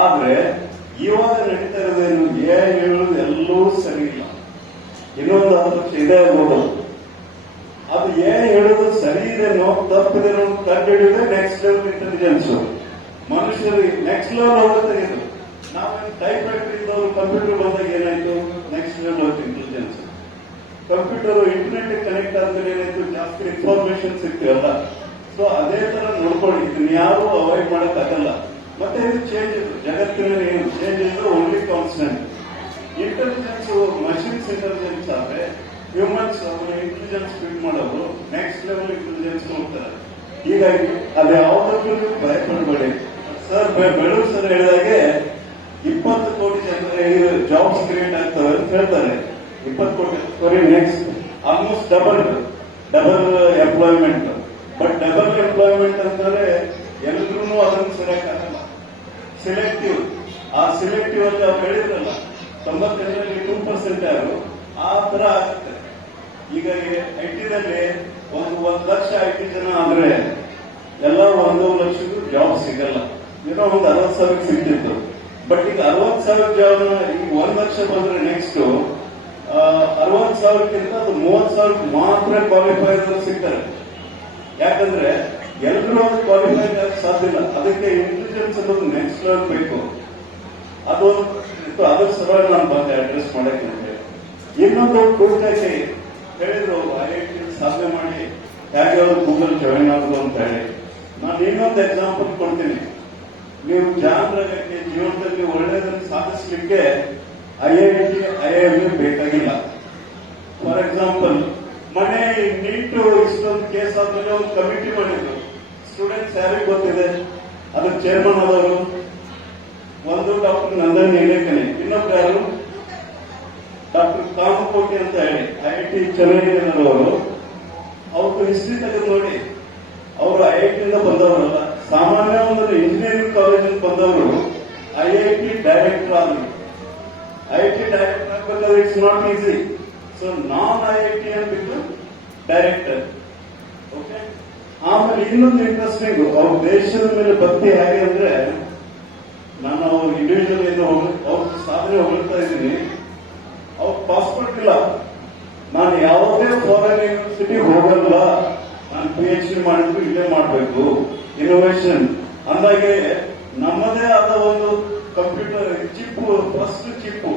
ಆದ್ರೆ ಇವಾಗ ನಡೀತಾ ಇರೋದೇನು, ಹೇಳೋದು ಎಲ್ಲವೂ ಸರಿ ಇಲ್ಲ. ಇನ್ನೊಂದು 10 ಲಕ್ಷ ಇದೆ ಆಗ್ಬೋದು. ಅದು ಹೇಳೋದು ಸರಿ ಇದೆನೋ ತಪ್ಪಿದೆ ಕಂಡುಹಿಡಿಯೋದೇ ನೆಕ್ಸ್ಟ್ ಲೆವೆಲ್ ಇಂಟೆಲಿಜೆನ್ಸ್. ಮನುಷ್ಯರಿಗೆ ನೆಕ್ಸ್ಟ್ ಲೆವೆಲ್ ಹೋಗುತ್ತೆ. ಇದು ನಾವೇನು ಟೈಪ್ ರೈಟರ್ ಇದ್ದವರು ಕಂಪ್ಯೂಟರ್ ಬಂದಾಗ ಏನಾಯ್ತು, next level of intelligence. Computer internet connect ಆದ್ಮೇಲೆ ಏನಾಯ್ತು, ಜಾಸ್ತಿ ಇನ್ಫಾರ್ಮೇಶನ್ ಸಿಗ್ತೀವಲ್ಲ. ಸೊ ಅದೇ ತರ ನೋಡ್ಕೊಳ್ಳಿ, ಇದನ್ನ ಯಾರು ಅವಾಯ್ಡ್ ಮಾಡಕ್ ಆಗಲ್ಲ. ಮತ್ತೆ ಇದು ಚೇಂಜ್ ಇದೆ, ಜಗತ್ತಿನಲ್ಲಿ ಏನು ಚೇಂಜ್ ಇದ್ರೆ only constant. Intelligence machines intelligence ಆದ್ರೆ ಹ್ಯೂಮನ್ಸ್ ಇಂಟೆಲಿಜೆನ್ಸ್ ಫೀಲ್ ಮಾಡೋರು ನೆಕ್ಸ್ಟ್ ಲೆವೆಲ್ ಇಂಟೆಲಿಜೆನ್ಸ್ ಹೋಗ್ತಾರೆ. ಹೀಗಾಗಿ ಅದು ಯಾವುದಕ್ಕೂ ಭಯ ಪಡಬೇಡಿ. ಸರ್ ಬೆಳೂರು ಸರ್ ಹೇಳಿದಾಗೆ 20 ಕೋಟಿ ಜನರ ಜಾಬ್ಸ್ ಕ್ರಿಯೇಟ್ ಆಗ್ತವೆ ಅಂತ ಹೇಳ್ತಾರೆ. 20 ಕೋಟಿ ಸಾರಿ next almost double employment. But double employment ಅಂತಂದ್ರೆ ಎಲ್ರೂ ಅದನ್ನು ಸರಿಯಾಗಲ್ಲ. ಸೆಲೆಕ್ಟಿವ್ ಅಲ್ಲಿ ಅವ್ರು ಹೇಳಿದ್ರಲ್ಲ 98ರಲ್ಲಿ 2% ಯಾರು ಆ ತರ ಆಗುತ್ತೆ. ಈಗ ಐಟಿನಲ್ಲಿ ಒಂದು ಲಕ್ಷ ಐಟಿ ಜನ ಅಂದ್ರೆ ಎಲ್ಲ 1 ಲಕ್ಷಕ್ಕೂ ಜಾಬ್ ಸಿಗಲ್ಲ. ಏನೋ ಒಂದು 60,000 ಸಿಗ್ತಿತ್ತು. ಬಟ್ ಈಗ 60,000 ಜಾಬ್ ಈಗ 1 ಲಕ್ಷ ಬಂದ್ರೆ ನೆಕ್ಸ್ಟ್ 60,000ಕ್ಕಿಂತ ಅದು 30,000 ಮಾತ್ರ ಕ್ವಾಲಿಫೈಡ್ ಸಿಗ್ತಾರೆ. ಯಾಕಂದ್ರೆ ಎಲ್ಲರೂ ಅದು ಕ್ವಾಲಿಫೈ ಆಗಕ್ಕೆ ಸಾಧ್ಯ ಇಲ್ಲ. ಅದಕ್ಕೆ ಇಂಟೆಲಿಜೆನ್ಸ್ ಅನ್ನೋದು ನೆಕ್ಸ್ಟ್ ಲೆವೆಲ್ ಬೇಕು. ಅದ್ರ ಸಲುವಾಗಿ ನಾನು ಬಂದೆ ಅಡ್ರೆಸ್ ಮಾಡಕ್ಕೆ ಅಂತ ಹೇಳಿ. ಇನ್ನೊಂದು ಕುರಿತಾಗಿ ಹೇಳಿದ್ರು IIT ಸಾಧನೆ ಮಾಡಿ ಹೇಗೆ ಅವರು ಗೂಗಲ್ ಜಾಯಿನ್ ಆಗೋದು ಅಂತ ಹೇಳಿ. ನಾನು ಇನ್ನೊಂದು ಎಕ್ಸಾಂಪಲ್ ಕೊಡ್ತೀನಿ. ನೀವು ಜಾನರಾಗಕ್ಕೆ ಜೀವನದಲ್ಲಿ ಒಳ್ಳೆಯದನ್ನು ಸಾಧಿಸಲಿಕ್ಕೆ IIT IIM ಬೇಕಾಗಿಲ್ಲ. ಫಾರ್ ಎಕ್ಸಾಂಪಲ್ ಮೊನ್ನೆ ನೀಟು ಇಷ್ಟೊಂದು ಕೇಸ್ ಆದ್ಮೇಲೆ ಒಂದು ಕಮಿಟಿ ಮಾಡಿದ್ರು. ಸ್ಟೂಡೆಂಟ್ಸ್ ಯಾರಿಗೆ ಗೊತ್ತಿದೆ? ಅದ್ರ ಚೇರ್ಮನ್ ಆದವರು ಒಂದು ಡಾಕ್ಟರ್ ನಂದನ್ ನೀಲೇಕನಿ, ಇನ್ನೊಬ್ರು ಯಾರು ಡಾಕ್ಟರ್ ಕಾಮಕೋಟಿ ಅಂತ ಹೇಳಿ IIT ಚೆನ್ನೈನವರು. ಅವ್ರದ್ದು ಹಿಸ್ಟ್ರಿ ತೆಗೆದು ನೋಡಿ. ಅವರು IIT ಇಂದ ಬಂದವರಲ್ಲ, ಸಾಮಾನ್ಯ ಒಂದು ಇಂಜಿನಿಯರಿಂಗ್ ಕಾಲೇಜಿಂದ ಬಂದವರು IIT ಡೈರೆಕ್ಟರ್ ಆದ್ರು. IIT ಡೈರೆಕ್ಟರ್ ಆಗಬೇಕಾದ್ರೆ it's not easy. So non IIT ಬಿಟ್ಟು ಡೈರೆಕ್ಟರ್. ಓಕೆ. ಆಮೇಲೆ ಇನ್ನೊಂದು ಇಂಟ್ರೆಸ್ಟಿಂಗ್, ಅವ್ರ ದೇಶದ ಮೇಲೆ ಭಕ್ತಿ ಹೇಗೆ ಅಂದ್ರೆ, ನಾನು ಅವ್ರ ಇಂಡಿವಿಜುವಲ್ ಏನು ಅವ್ರ ಸಾಧನೆ ಹೊಗಳ್ತಾ ಇದ್ದೀನಿ. ಅವ್ರ ಪಾಸ್ಪೋರ್ಟ್ ಇಲ್ಲ. ನಾನು ಯಾವುದೇ ಫಾರಿನ್ ಯೂನಿವರ್ಸಿಟಿ ಹೋಗಲ್ಲ, ನಾನು PhD ಮಾಡಿದ್ರು ಇಲ್ಲೇ ಮಾಡಬೇಕು. ಇನೋವೇಷನ್ ಅಂದಾಗೆ ನಮ್ಮದೇ ಆದ ಒಂದು ಕಂಪ್ಯೂಟರ್ ಚಿಪ್, ಫಸ್ಟ್ ಚಿಪ್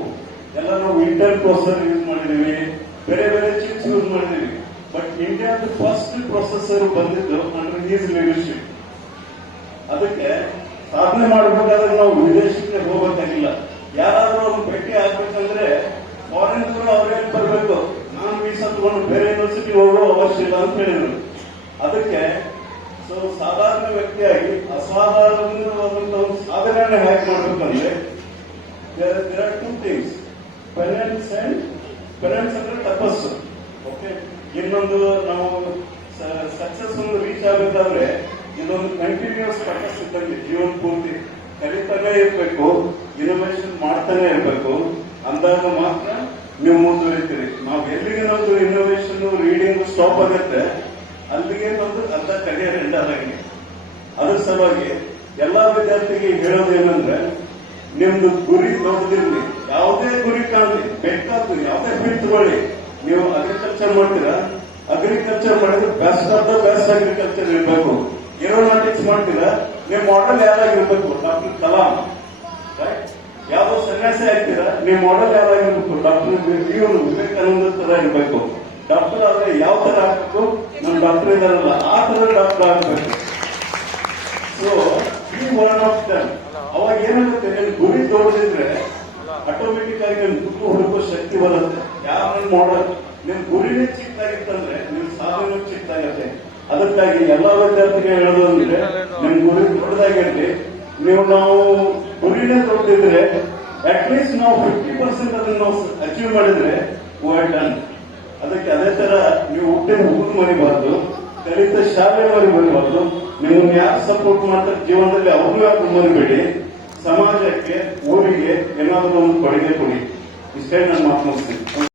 ಎಲ್ಲ ನಾವು ಇಂಟೆಲ್ ಪ್ರೊಸೆಸರ್ ಯೂಸ್ ಮಾಡಿದೀವಿ, ಬೇರೆ ಬೇರೆ ಚಿಪ್ಸ್ ಯೂಸ್ ಮಾಡಿದೀವಿ. ಬಟ್ ಇಂಡಿಯಾದ ಫಸ್ಟ್ ಪ್ರೊಸೆಸರ್ ಬಂದಿದ್ದು ಅಂಡರ್ ಹೀಸ್ ಲೀಡರ್ಶಿಪ್. ಅದಕ್ಕೆ ಸಾಧನೆ ಮಾಡಬೇಕಾದ್ರೆ ನಾವು ವಿದೇಶಕ್ಕೆ ಹೋಗಬೇಕಾಗಿಲ್ಲ. ಯಾರಾದ್ರೂ ಅವ್ರನ್ನ ಭೇಟಿ ಆಗ್ಬೇಕಂದ್ರೆ ಫಾರಿನ್ ಅವ್ರಿಗೆ ಬರಬೇಕು. ನಾನು ವೀಸಾ ತಗೊಂಡು ಬೇರೆ ಯೂನಿವರ್ಸಿಟಿ ಹೋಗೋ ಅವಶ್ಯ ಇಲ್ಲ ಅಂತ ಹೇಳಿದ್ರು. ಅದಕ್ಕೆ ಸೊ ಸಾಧಾರಣ ವ್ಯಕ್ತಿಯಾಗಿ ಅಸಾಧಾರಣವಾದಂತಹ ಒಂದು ಸಾಧನೆಯನ್ನು ಹ್ಯಾಕ್ ಮಾಡಬೇಕಂದ್ರೆ ದೇರ್ ಆರ್ 2 ಥಿಂಗ್ಸ್, ಪೆನೆನ್ಸ್ ಅಂದ್ರೆ ತಪಸ್ಸು. ಓಕೆ. ಇನ್ನೊಂದು ನಾವು ಸಕ್ಸಸ್ ಒಂದು ರೀಚ್ ಆಗಬೇಕಾದ್ರೆ ಇದೊಂದು ಕಂಟಿನ್ಯೂಸ್ ಪ್ರಾಕ್ಟೀಸ್ ಇದ್ದಂಗೆ ಜೀವನ ಪೂರ್ತಿ ಕಲಿತಾನೆ ಇರಬೇಕು, ಇನೋವೇಷನ್ ಮಾಡ್ತಾನೆ ಇರಬೇಕು. ಅಂದಾಗ ಮಾತ್ರ ನೀವು ಮುಂದುವರಿತೀರಿ. ನಾವು ಎಲ್ಲಿಗೆ ನಮ್ದು ಇನೋವೇಷನ್ ರೀಡಿಂಗ್ ಸ್ಟಾಪ್ ಆಗುತ್ತೆ ಅಲ್ಲಿಗೆ ಬಂದು ಅರ್ಧ ಕರಿಯರ್ ಎಂಡ್ ಆದಂಗೆ. ಅದ್ರ ಸಲುವಾಗಿ ಎಲ್ಲಾ ವಿದ್ಯಾರ್ಥಿಗೆ ಹೇಳೋದು ಏನಂದ್ರೆ, ನಿಮ್ದು ಗುರಿ ದೊಡ್ಡದಿರ್ಲಿ, ಯಾವುದೇ ಗುರಿ ಕಾಣಲಿ, ಬೇಕಾದ್ರು ಯಾವುದೇ ಫೀಲ್ಡ್ ತಗೊಳ್ಳಿ. ನೀವು ಅಗ್ರಿಕಲ್ಚರ್ ಮಾಡ್ತೀರಾ, ಅಗ್ರಿಕಲ್ಚರ್ ಮಾಡಿದ್ರೆ best of the best agriculture ಇರಬೇಕು. ಏರೋನಾಟಿಕ್ಸ್ ಮಾಡ್ತೀರಾ, ನಿಮ್ಮ ಮಾಡೆಲ್ ಯಾರಾಗಿರ್ಬೇಕು? ಡಾಕ್ಟರ್ ಕಲಾಂ. ರೈಟ್. ಯಾವ್ದೋ ಸನ್ಯಾಸಿ ಆಗ್ತೀರಾ, ನಿಮ್ಮ ಮಾಡೆಲ್ ಯಾರಾಗಿರ್ಬೇಕು? ಡಾಕ್ಟರ್ ವಿವೇಕಾನಂದ ತರ ಇರಬೇಕು. ಡಾಕ್ಟರ್ ಆದ್ರೆ ಯಾವ ತರ ಆಗ್ಬೇಕು? ನಮ್ಮ ಡಾಕ್ಟರ್ ಇದಾರಲ್ಲ ಆ ತರ ಡಾಕ್ಟರ್ ಆಗ್ಬೇಕು. ಸೊ ಈ ಒನ್ ಆಫ್ ದಮ್. ಅವಾಗ ಏನಾಗುತ್ತೆ, ನಿನ್ ಗುರಿ ದೊಡ್ಡದಿದ್ರೆ ಆಟೋಮೆಟಿಕ್ ಆಗಿ ನಿಮ್ ದುಡ್ಡು ಹುಡುಕೋ ಶಕ್ತಿ ಬರುತ್ತೆ. ಯಾವ ಮಾಡಲ್ ನಿಮ್ ಗುರಿನೇ ಚಿಕ್ಕದಾಗಿತ್ತಂದ್ರೆ ನಿಮ್ ಸಾಧನೆ ಚಿಕ್ಕದಾಗತ್ತೆ. ಅದಕ್ಕಾಗಿ ಎಲ್ಲಾ ವಿದ್ಯಾರ್ಥಿಗಳು ಹೇಳೋದು ಅಂದ್ರೆ, ನಿಮ್ ಗುರಿ ದೊಡ್ಡದಾಗಿರ್ಲಿ. ನಾವು ಗುರಿನೇ ದೊಡ್ಡದಿದ್ರೆ ಅಟ್ಲೀಸ್ಟ್ ನಾವು 50% ಅದನ್ನು ನಾವು ಅಚೀವ್ ಮಾಡಿದ್ರೆ ಡನ್. ಅದಕ್ಕೆ ಅದೇ ತರ ನೀವು ಹುಟ್ಟಿದ ಊರು ಮರಿಬಾರ್ದು, ಕಲಿತ ಶಾಲೆ ಮರಿಬಾರ್ದು. ನಿಮ್ಮನ್ನ ಯಾರು ಸಪೋರ್ಟ್ ಮಾಡ್ತಾರೆ ಜೀವನದಲ್ಲಿ ಅವ್ರನ್ನೂ ಯಾರು ಮರಿಬೇಡಿ. ಸಮಾಜಕ್ಕೆ, ಊರಿಗೆ ಏನಾದರೂ ಒಂದು ಕೊಡುಗೆ ಕೊಡಿ. ಇಷ್ಟೇ ನಾನು ಮಾತು ಮುಗಿಸ್ತೀನಿ.